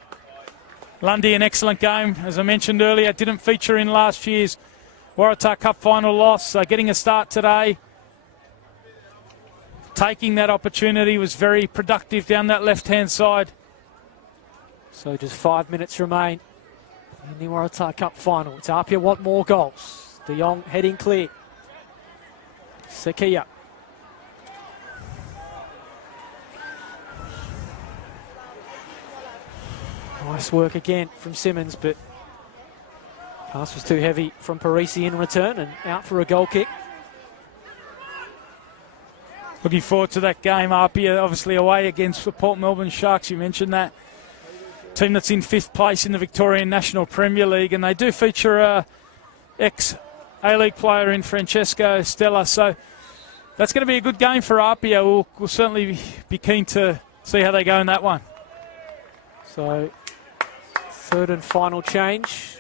Lundy, an excellent game. As I mentioned earlier, didn't feature in last year's Waratah Cup final loss. Getting a start today. Taking that opportunity, was very productive down that left-hand side. So just 5 minutes remain in the Waratah Cup final. It's APIA want more goals. De Jong heading clear. Hakoah. Nice work again from Simmons, but pass was too heavy from Parisi in return and out for a goal kick. Looking forward to that game. APIA obviously away against the Port Melbourne Sharks. You mentioned that. Team that's in 5th place in the Victorian National Premier League, and they do feature a ex-A-League player in Francesco Stella. So that's going to be a good game for APIA. We'll certainly be keen to see how they go in that one. So third and final change.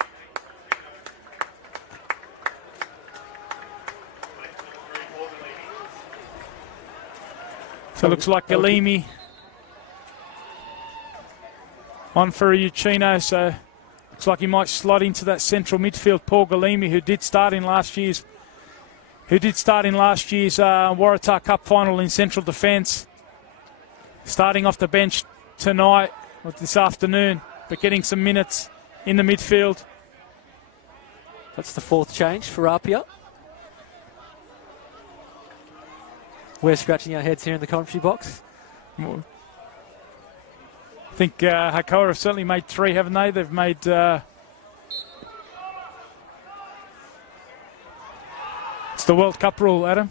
So it looks like Galimi on for Uchino. So looks like he might slot into that central midfield. Paul Galimi, who did start in last year's Waratah Cup final in central defence. Starting off the bench tonight or this afternoon, but getting some minutes in the midfield. That's the fourth change for APIA. We're scratching our heads here in the commentary box. I think Hakoah have certainly made 3, haven't they? They've made... it's the World Cup rule, Adam.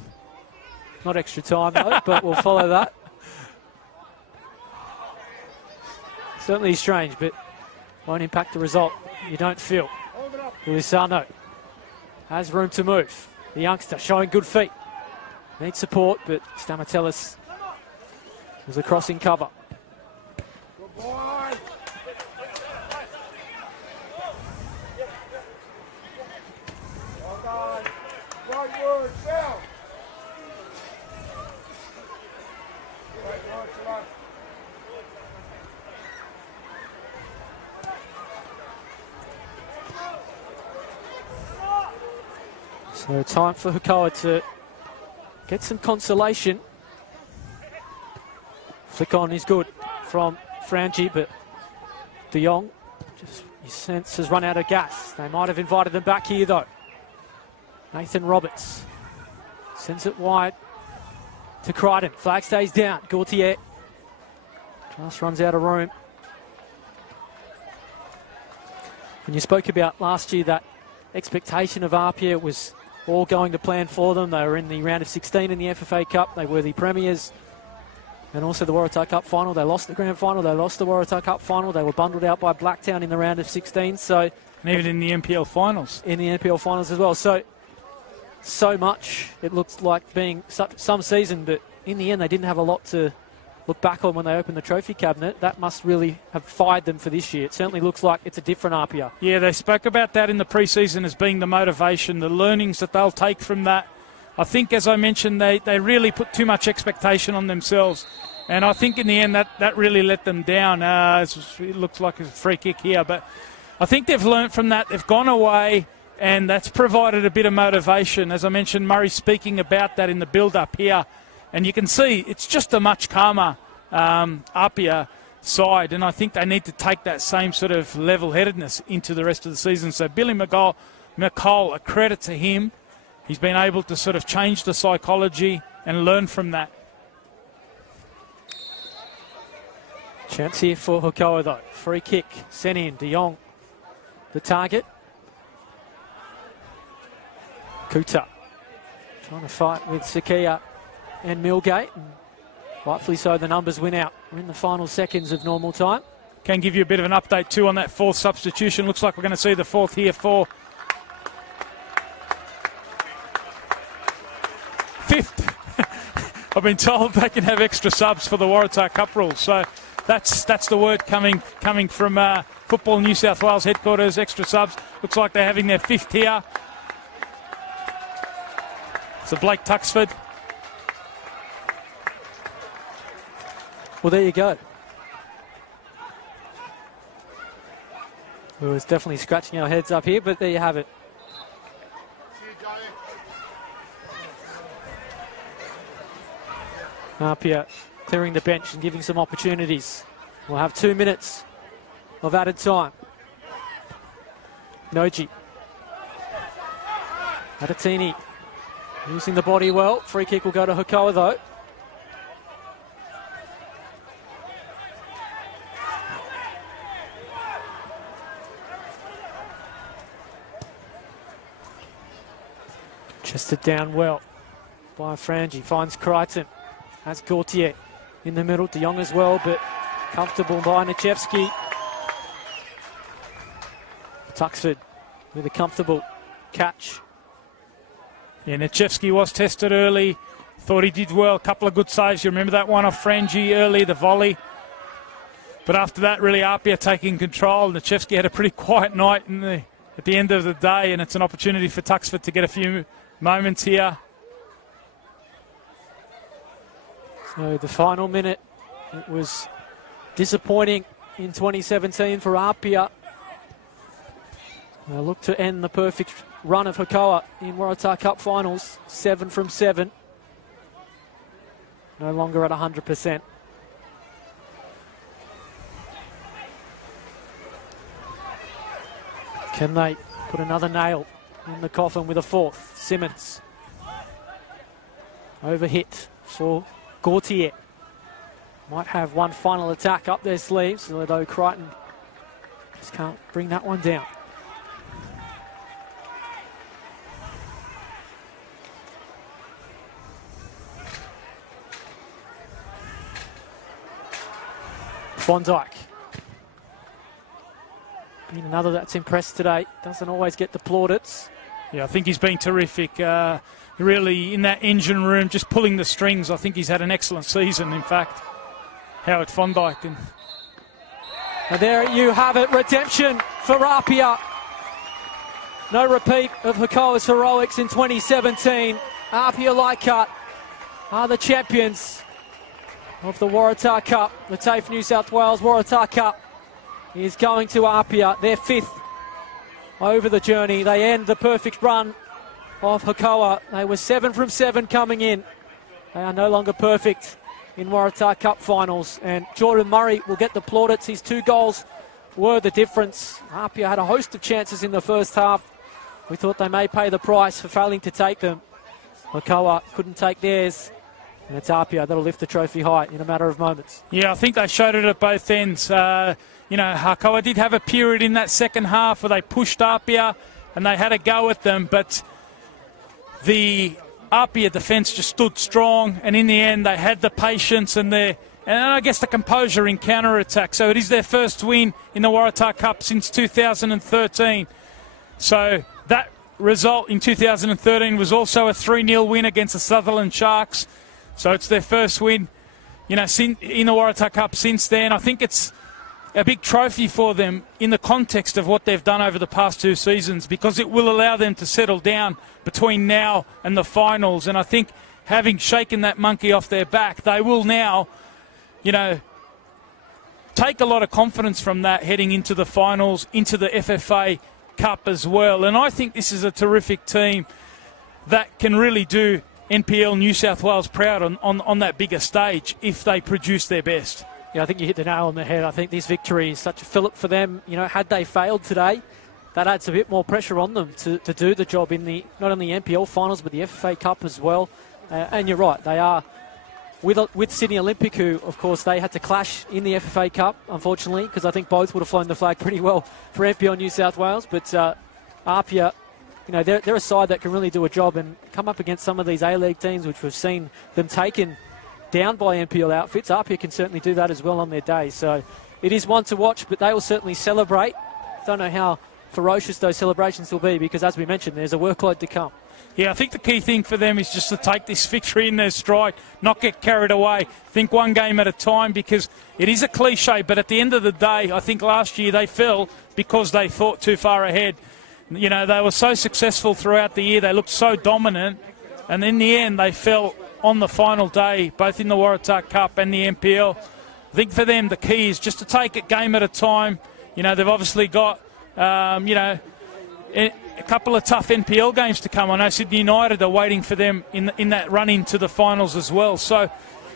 Not extra time, though, but we'll follow that. Certainly strange, but won't impact the result. You don't feel. Giulisano has room to move. The youngster showing good feet. Needs support, but Stamatelis was a crossing cover. Good boy. Well done. Right word, down. So time for Hakoah to get some consolation. Flick on is good from Frangie, but De Jong, just his sense has run out of gas. They might have invited them back here, though. Nathan Roberts sends it wide to Crichton. Flag stays down. Gauthier just runs out of room. When you spoke about last year, that expectation of APIA was all going to plan for them. They were in the round of 16 in the FFA Cup. They were the premiers. And also the Waratah Cup final. They lost the grand final. They lost the Waratah Cup final. They were bundled out by Blacktown in the round of 16. So, and even in the NPL finals. In the NPL finals as well. So much it looks like being some season, but in the end they didn't have a lot to look back on when they opened the trophy cabinet. That must really have fired them for this year. It certainly looks like it's a different APIA. Yeah, they spoke about that in the pre-season as being the motivation, the learnings that they'll take from that. I think, as I mentioned, they really put too much expectation on themselves. And I think in the end that really let them down. It looks like a free kick here. But I think they've learnt from that. They've gone away, and that's provided a bit of motivation. As I mentioned, Murray speaking about that in the build-up here. And you can see it's just a much calmer APIA side. And I think they need to take that same sort of level-headedness into the rest of the season. So Billy McCall, a credit to him. He's been able to sort of change the psychology and learn from that. Chance here for Hakoah, though. Free kick sent in. De Jong, the target. Kuta trying to fight with Sakia and Millgate. And rightfully so, the numbers win out. We're in the final seconds of normal time. Can give you a bit of an update too on that fourth substitution. Looks like we're going to see the fourth here for fifth. I've been told they can have extra subs for the Waratah Cup rules. So that's the word coming from Football New South Wales headquarters, extra subs. Looks like they're having their fifth here. So Blake Tuxford. Well, there you go. We was definitely scratching our heads up here, but there you have it. APIA clearing the bench and giving some opportunities. We'll have 2 minutes of added time. Noji. Adatini using the body well. Free kick will go to Hakoah, though. Chested down well by Frangie. Finds Crichton. Has Gautier in the middle. De Jong as well, but comfortable by Nichevsky. Tuxford with a comfortable catch. Yeah, Nichevsky was tested early. Thought he did well. A couple of good saves. You remember that one off Frangie early, the volley. But after that, really, APIA taking control. Nichevsky had a pretty quiet night at the end of the day, and it's an opportunity for Tuxford to get a few moments here. So the final minute, it was disappointing in 2017 for APIA. They look to end the perfect run of Hakoah in Waratah Cup finals, 7 from 7. No longer at 100%. Can they put another nail in the coffin with a fourth? Simmons. Overhit for Gautier. Might have one final attack up their sleeves, although Crichton just can't bring that one down. Von Dijk. Been another that's impressed today. Doesn't always get the plaudits. Yeah, I think he's been terrific. Really in that engine room, just pulling the strings. I think he's had an excellent season, in fact. Howard Von Dijk. And there you have it, redemption for APIA. No repeat of Hakoah's heroics in 2017. APIA Leichhardt are the champions of the Waratah Cup. The TAFE New South Wales Waratah Cup is going to APIA, their fifth over the journey. They end the perfect run of Hakoah. They were 7 from 7 coming in. They are no longer perfect in Waratah Cup finals. And Jordan Murray will get the plaudits. His 2 goals were the difference. APIA had a host of chances in the first half. We thought they may pay the price for failing to take them. Hakoah couldn't take theirs. And it's APIA that'll lift the trophy high in a matter of moments. Yeah, I think they showed it at both ends. Hakoah did have a period in that second half where they pushed APIA and they had a go at them, but the APIA defence just stood strong, and in the end they had the patience and I guess the composure in counter-attack. So it is their first win in the Waratah Cup since 2013. So that result in 2013 was also a 3-0 win against the Sutherland Sharks. So it's their first win, in the Waratah Cup since then. I think it's a big trophy for them in the context of what they've done over the past 2 seasons, because it will allow them to settle down between now and the finals. And I think having shaken that monkey off their back, they will now, take a lot of confidence from that heading into the finals, into the FFA Cup as well. And I think this is a terrific team that can really do NPL New South Wales proud on that bigger stage if they produce their best. Yeah, I think you hit the nail on the head. I think this victory is such a fillip for them. Had they failed today, that adds a bit more pressure on them to do the job in not only the NPL finals but the FFA Cup as well. And you're right, they are with Sydney Olympic, who, of course, they had to clash in the FFA Cup, unfortunately, because I think both would have flown the flag pretty well for NPL New South Wales. But APIA, they're a side that can really do a job and come up against some of these A-League teams, which we've seen them taken down by NPL outfits. APIA can certainly do that as well on their day. So it is one to watch, but they will certainly celebrate. Don't know how ferocious those celebrations will be, because, as we mentioned, there's a workload to come. Yeah, I think the key thing for them is just to take this victory in their stride, not get carried away, think one game at a time, because it is a cliche, but at the end of the day, I think last year they fell because they thought too far ahead. They were so successful throughout the year, they looked so dominant, and in the end they fell on the final day, both in the Waratah Cup and the NPL. I think for them the key is just to take it game at a time. They've obviously got, a couple of tough NPL games to come. I know Sydney United are waiting for them in that run into the finals as well. So,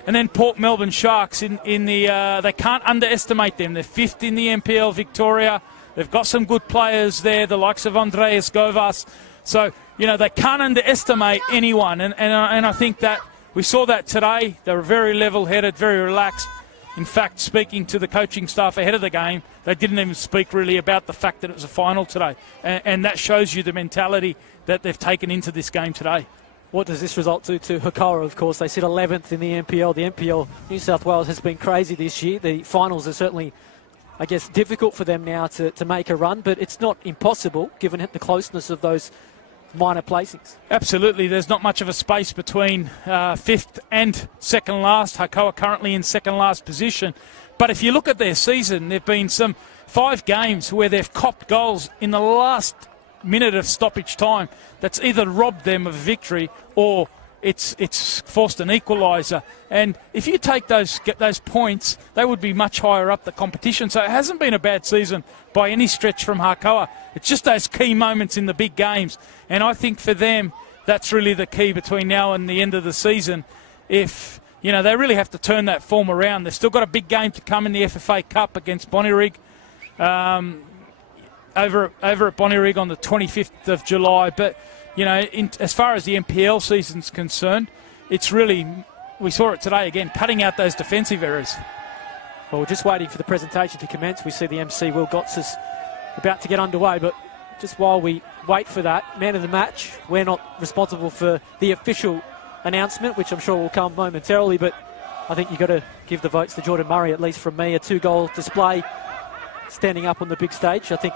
and then Port Melbourne Sharks they can't underestimate them. They're 5th in the NPL Victoria. They've got some good players there, the likes of Andreas Govas. So, they can't underestimate anyone. And I think that we saw that today. They were very level-headed, very relaxed. In fact, speaking to the coaching staff ahead of the game, they didn't even speak really about the fact that it was a final today. And that shows you the mentality that they've taken into this game today. What does this result do to Hakoah, of course? They sit 11th in the NPL. The NPL New South Wales has been crazy this year. The finals are certainly, I guess, difficult for them now to make a run, but it's not impossible given the closeness of those minor placings. Absolutely. There's not much of a space between 5th and second last. Hakoah currently in second last position. But if you look at their season, there have been some 5 games where they've copped goals in the last minute of stoppage time that's either robbed them of victory or it's forced an equaliser. And if you take get those points, they would be much higher up the competition. So it hasn't been a bad season by any stretch from Hakoah. It's just those key moments in the big games. And I think for them, that's really the key between now and the end of the season. If, they really have to turn that form around. They've still got a big game to come in the FFA Cup against Bonnyrigg. Over at Bonnyrigg on the 25th of July. But, as far as the NPL season's concerned, it's really, we saw it today again, cutting out those defensive errors. Well, we're just waiting for the presentation to commence. We see the MC, Will Gotts, about to get underway, but just while we wait for that, man of the match, we're not responsible for the official announcement, which I'm sure will come momentarily, but I think you've got to give the votes to Jordan Murray, at least from me. A 2-goal display, standing up on the big stage. I think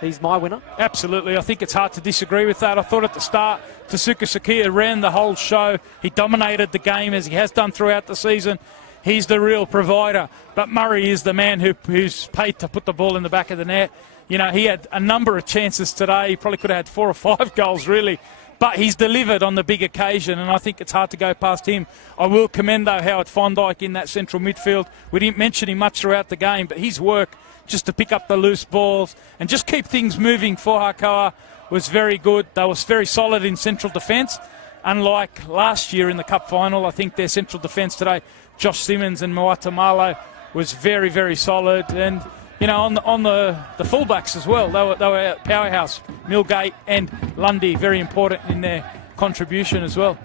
he's my winner. Absolutely. I think it's hard to disagree with that. I thought at the start, Tasuka Sakia ran the whole show. He dominated the game as he has done throughout the season. He's the real provider. But Murray is the man who's paid to put the ball in the back of the net. He had a number of chances today. He probably could have had 4 or 5 goals, really. But he's delivered on the big occasion, and I think it's hard to go past him. I will commend, though, Howard Fondike in that central midfield. We didn't mention him much throughout the game, but his work just to pick up the loose balls and just keep things moving for Hakoah was very good. They were very solid in central defence. Unlike last year in the Cup final, I think their central defence today, Josh Simmons and Waratah Malo, was very, very solid. And, on the fullbacks as well, they were a powerhouse. Millgate and Lundy, very important in their contribution as well.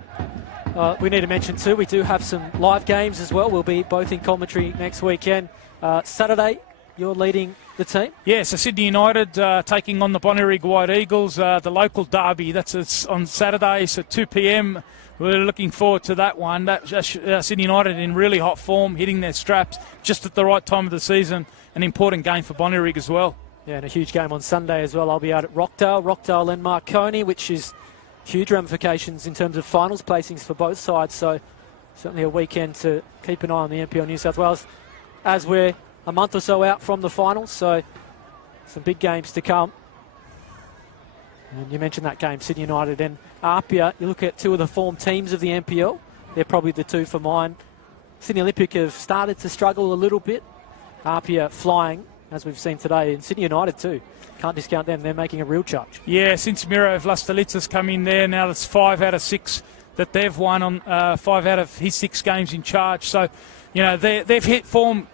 We need to mention too, we do have some live games as well. We'll be both in commentary next weekend. Saturday, you're leading the team? Yeah, so Sydney United taking on the Bonnyrigg White Eagles, the local derby. That's on Saturday, so 2 p.m. we're looking forward to that one. Sydney United in really hot form, hitting their straps just at the right time of the season. An important game for Bonnyrigg as well. Yeah, and a huge game on Sunday as well. I'll be out at Rockdale and Marconi, which is huge ramifications in terms of finals placings for both sides. So certainly a weekend to keep an eye on the NPL New South Wales as we're a month or so out from the finals. So some big games to come. And you mentioned that game, Sydney United and APIA. You look at two of the form teams of the NPL. They're probably the two for mine. Sydney Olympic have started to struggle a little bit. APIA flying, as we've seen today, and Sydney United too. Can't discount them. They're making a real charge. Yeah, since Miro Vlastelitsa's come in there, now it's 5 out of 6 that they've won on 5 out of his 6 games in charge. So, you know, they've hit form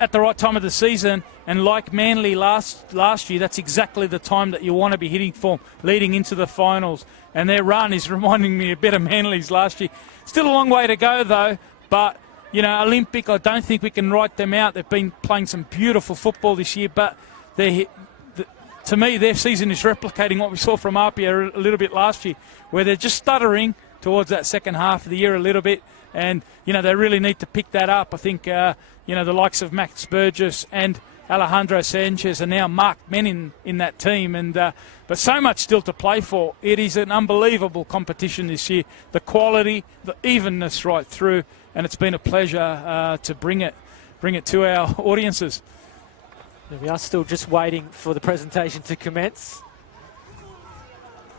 at the right time of the season, and like Manly last year, that's exactly the time that you want to be hitting form, leading into the finals. And their run is reminding me a bit of Manly's last year. Still a long way to go, though, but, you know, Olympic, I don't think we can write them out. They've been playing some beautiful football this year, but to me, their season is replicating what we saw from APIA a little bit last year, where they're just stuttering towards that second half of the year a little bit. And, you know, they really need to pick that up. I think, you know, the likes of Max Burgess and Alejandro Sanchez are now marked men in that team. And but so much still to play for. It is an unbelievable competition this year. The quality, the evenness right through. And it's been a pleasure to bring it to our audiences. Yeah, we are still just waiting for the presentation to commence.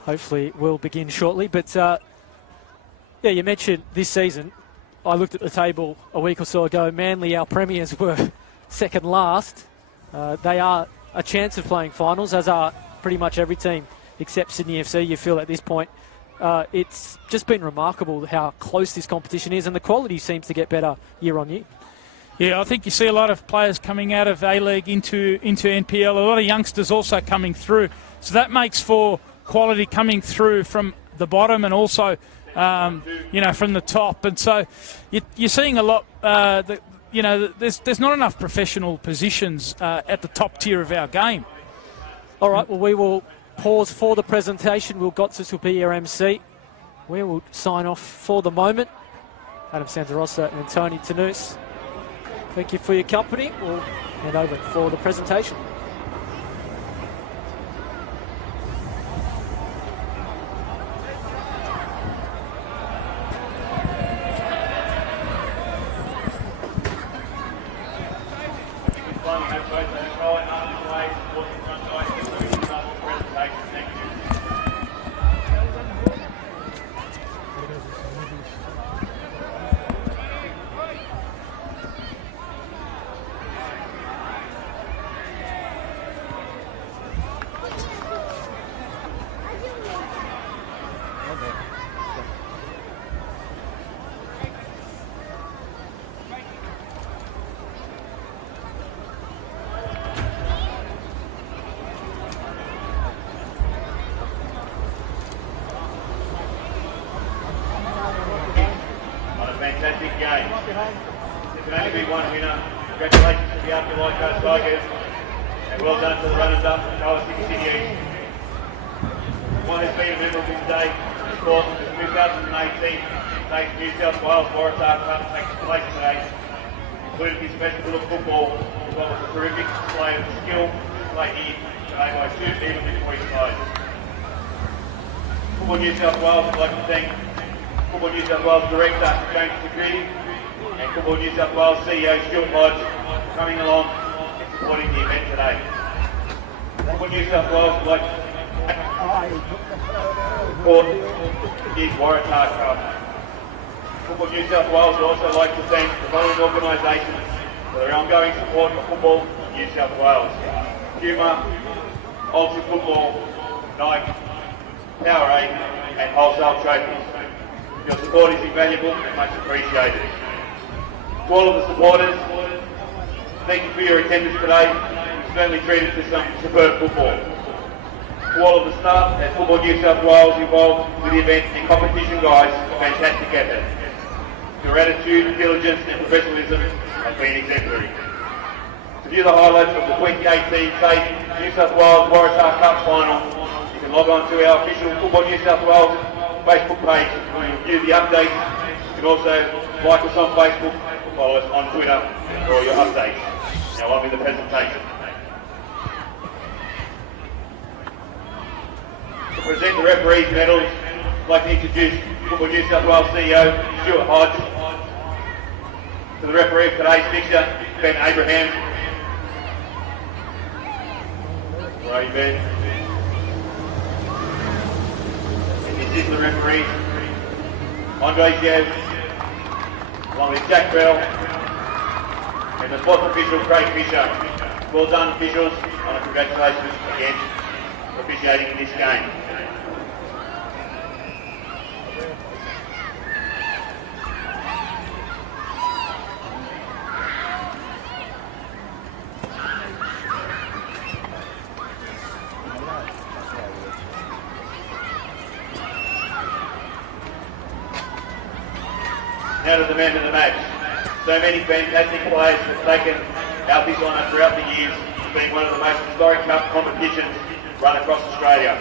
Hopefully it will begin shortly. But, yeah, you mentioned this season. I looked at the table a week or so ago. Manly, our premiers, were second last. They are a chance of playing finals, as are pretty much every team except Sydney FC, you feel, at this point. It's just been remarkable how close this competition is, and the quality seems to get better year on year. Yeah, I think you see a lot of players coming out of A-League into NPL, a lot of youngsters also coming through. So that makes for quality coming through from the bottom and also, you know, from the top. And so you're seeing a lot, you know, there's not enough professional positions at the top tier of our game. All right, well, we will pause for the presentation. Will Gotsis will be our MC. We will sign off for the moment. Adam Santarossa and Tony Tanous, thank you for your company. We'll hand over for the presentation. Fantastic game. There can only be one winner. Congratulations to the APIA Leichhardt Tigers, and well done to the runners-up, Hakoah City. One has been a memorable day. Of course, the 2018 State New South Wales Waratah Cup takes place today. Included this festival of football, as well as a terrific display of skill played here today by two evenly poised sides. Football New South Wales would like to thank Football New South Wales Director James Security and Football New South Wales CEO Stuart Lodge for coming along and supporting the event today. Football New South Wales would like to support the Waratah Cup. Football New South Wales would also like to thank the following organisations for their ongoing support for Football New South Wales: Puma, Ultra Football, Nike, Powerade and Wholesale Trophies. Your support is invaluable and much appreciated. To all of the supporters, thank you for your attendance today. You've certainly treated to some superb football. To all of the staff at Football New South Wales involved with the event and competition guys, fantastic effort. Your attitude, diligence and professionalism has been exemplary. To view the highlights of the 2018 State New South Wales Waratah Cup final, you can log on to our official Football New South Wales Facebook page. We review the updates. You can also like us on Facebook, follow us on Twitter for all your updates. Now on with the presentation. To present the referees' medals, I'd like to introduce Football New South Wales CEO Stuart Hodge. To the referee of today's fixture, Ben Abraham. Where are you, Ben? And the assistant referee, Andre Ziev, along with Jack Bell, and the fourth official, Craig Fisher. Well done, officials, and congratulations again for officiating in this game. Now to the man of the match. So many fantastic players have taken Alfie's honour throughout the years, being one of the most historic cup competitions run across Australia.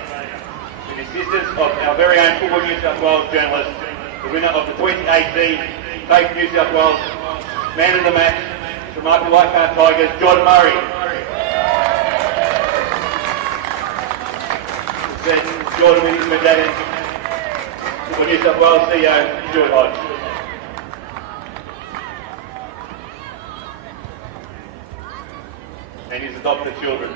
With the assistance of our very own Football New South Wales journalist, the winner of the 2018 TAFE New South Wales man of the match from APIA Leichhardt Tigers, Jordan Murray. Then Jordan with his medallion, Football New South Wales CEO, Stuart Hodge. And his adopted children.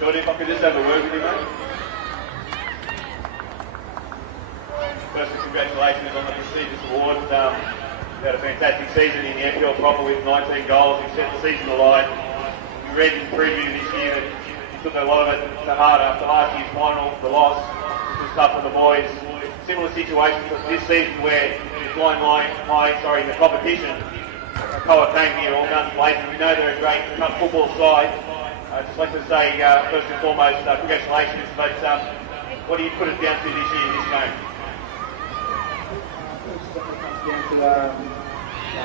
Jordan, if I could just have a word with you, mate. Firstly, congratulations on the prestigious award. You had a fantastic season in the FPL proper with 19 goals. You set the season alight. We read in the preview this year that you took a lot of it to heart after last year's final, the loss. It was tough for the boys. Similar situation this season where the flying high in the competition. Hakoah came here all guns blazing. We know they're a great cup football side. I'd just like to say, first and foremost, congratulations. But what do you put it down to this year in this game? Down to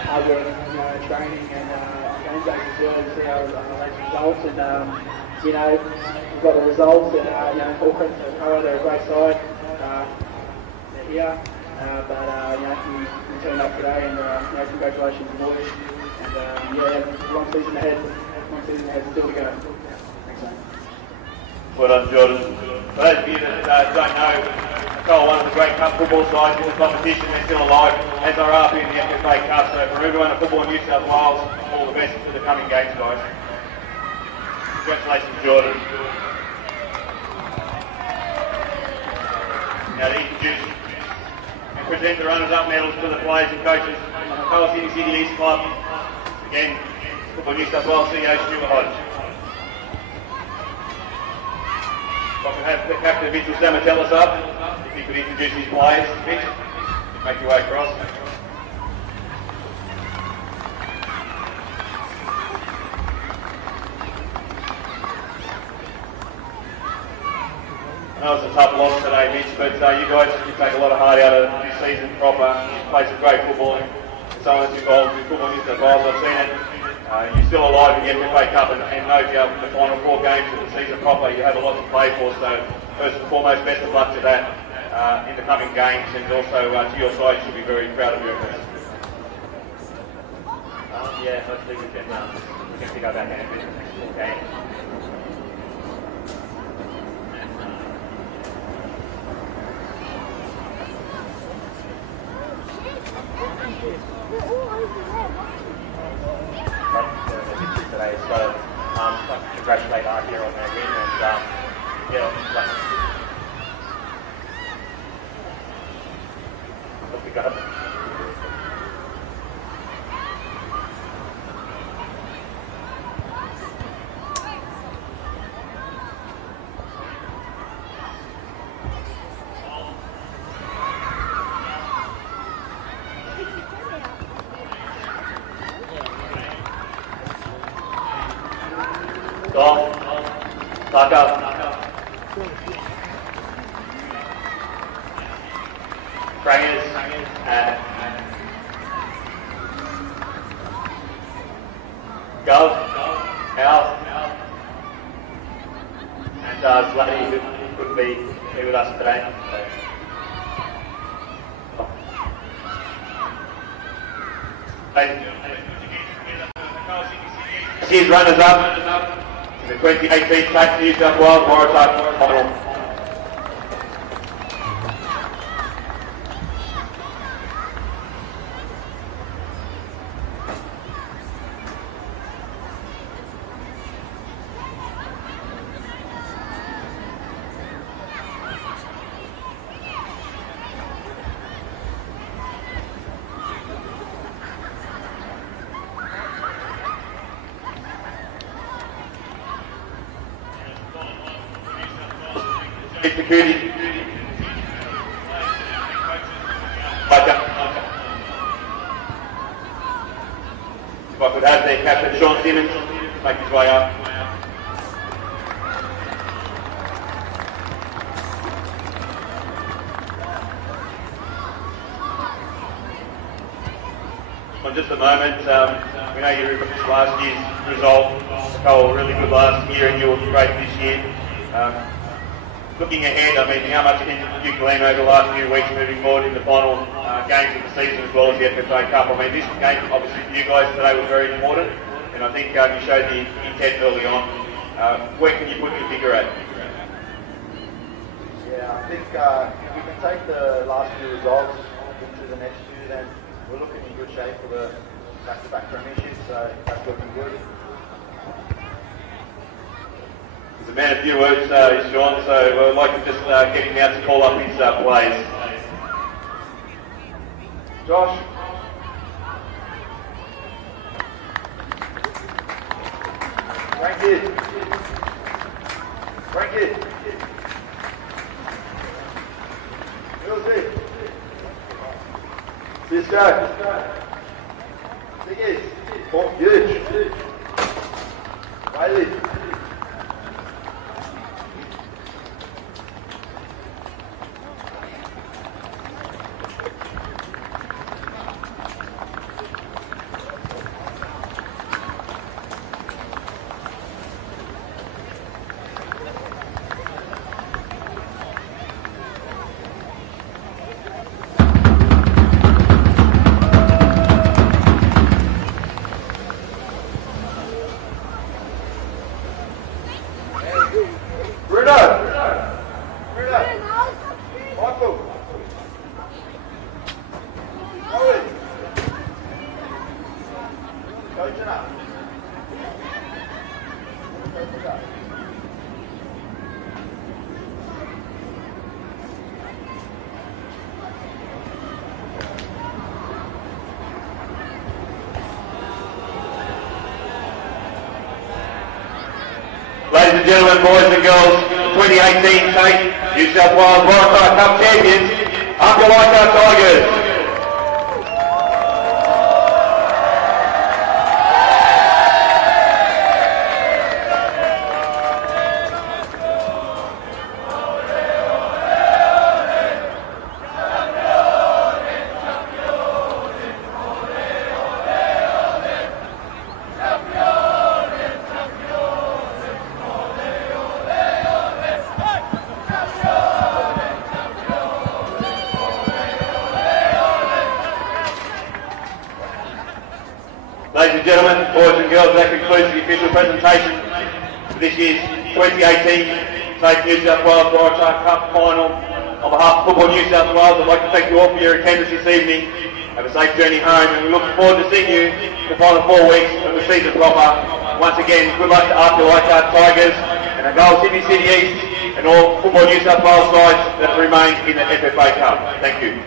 hard work, training and game days as well to see how those results. And we've got the results. And all credit to Hakoah, they're a great side. They're here, but we turned up today, and congratulations, boys. And long season ahead. Long season ahead, still to go. Thanks, mate. Well done, Jordan. For those of you that don't know, Hakoah, one of the great cup football sides in the competition, they're still alive, as are APIA in the FFA Cup. So for everyone at Football New South Wales, all the best for the coming games, guys. Congratulations, Jordan. Now to introduce and present the runners-up medals to the players and coaches of Hakoah City East Club. Again, Football New South Wales CEO Stuart Hodge. If I can have the Captain Mitchell Samatellis up, if he could introduce his players. Mitch, make your way across. I know it's a tough loss today, Mitch, but you guys take a lot of heart out of this season proper. You play some great football, and someone that's involved with Football New South Wales, I've seen it. You're still alive in the FFA Cup, and know if you have the final 4 games of the season proper, you have a lot to play for. So first and foremost, best of luck to that in the coming games, and also to your side, you should be very proud of your efforts. Yeah, hopefully we can pick up that game in the next 4 games. Today, so I'd like to congratulate APIA on their win, and hope we got Tucker. Frangie. Gov. House. And Slutty, who couldn't be here with us today. Here's runners up in the 2018 State New South Wales Waratah final. Security. If I could have their captain Sean Simmons make his way up. On just a moment, we know you remember last year's result. Hakoah were really good last year and you were great this year. Looking ahead, I mean, how much can you glean over the last few weeks moving forward in the final games of the season as well as the FFA Cup? I mean, this game, obviously, for you guys today was very important, and I think you showed the intent early on. Where can you put your figure at? Yeah, I think if we can take the last few results into the next few, then we're looking in good shape for the back-to-back premiership, so that's looking good. He's a man of few words, Sean, so I'd like to just get him out to call up his plays. Josh. Frangie. Cisco. Diggies. Huge. Riley. Ladies and gentlemen, boys and girls, 2018 State New South Wales Waratah Cup champions, APIA Leichhardt Tigers. Ladies and gentlemen, boys and girls, that concludes the official presentation for this year's 2018 State New South Wales Waratah Cup final. On behalf of Football New South Wales, I'd like to thank you all for your attendance this evening. Have a safe journey home, and we look forward to seeing you in the final 4 weeks when the season proper. Once again, good luck to APIA Leichhardt Tigers and our goal Sydney City East and all Football New South Wales sides that remain in the FFA Cup. Thank you.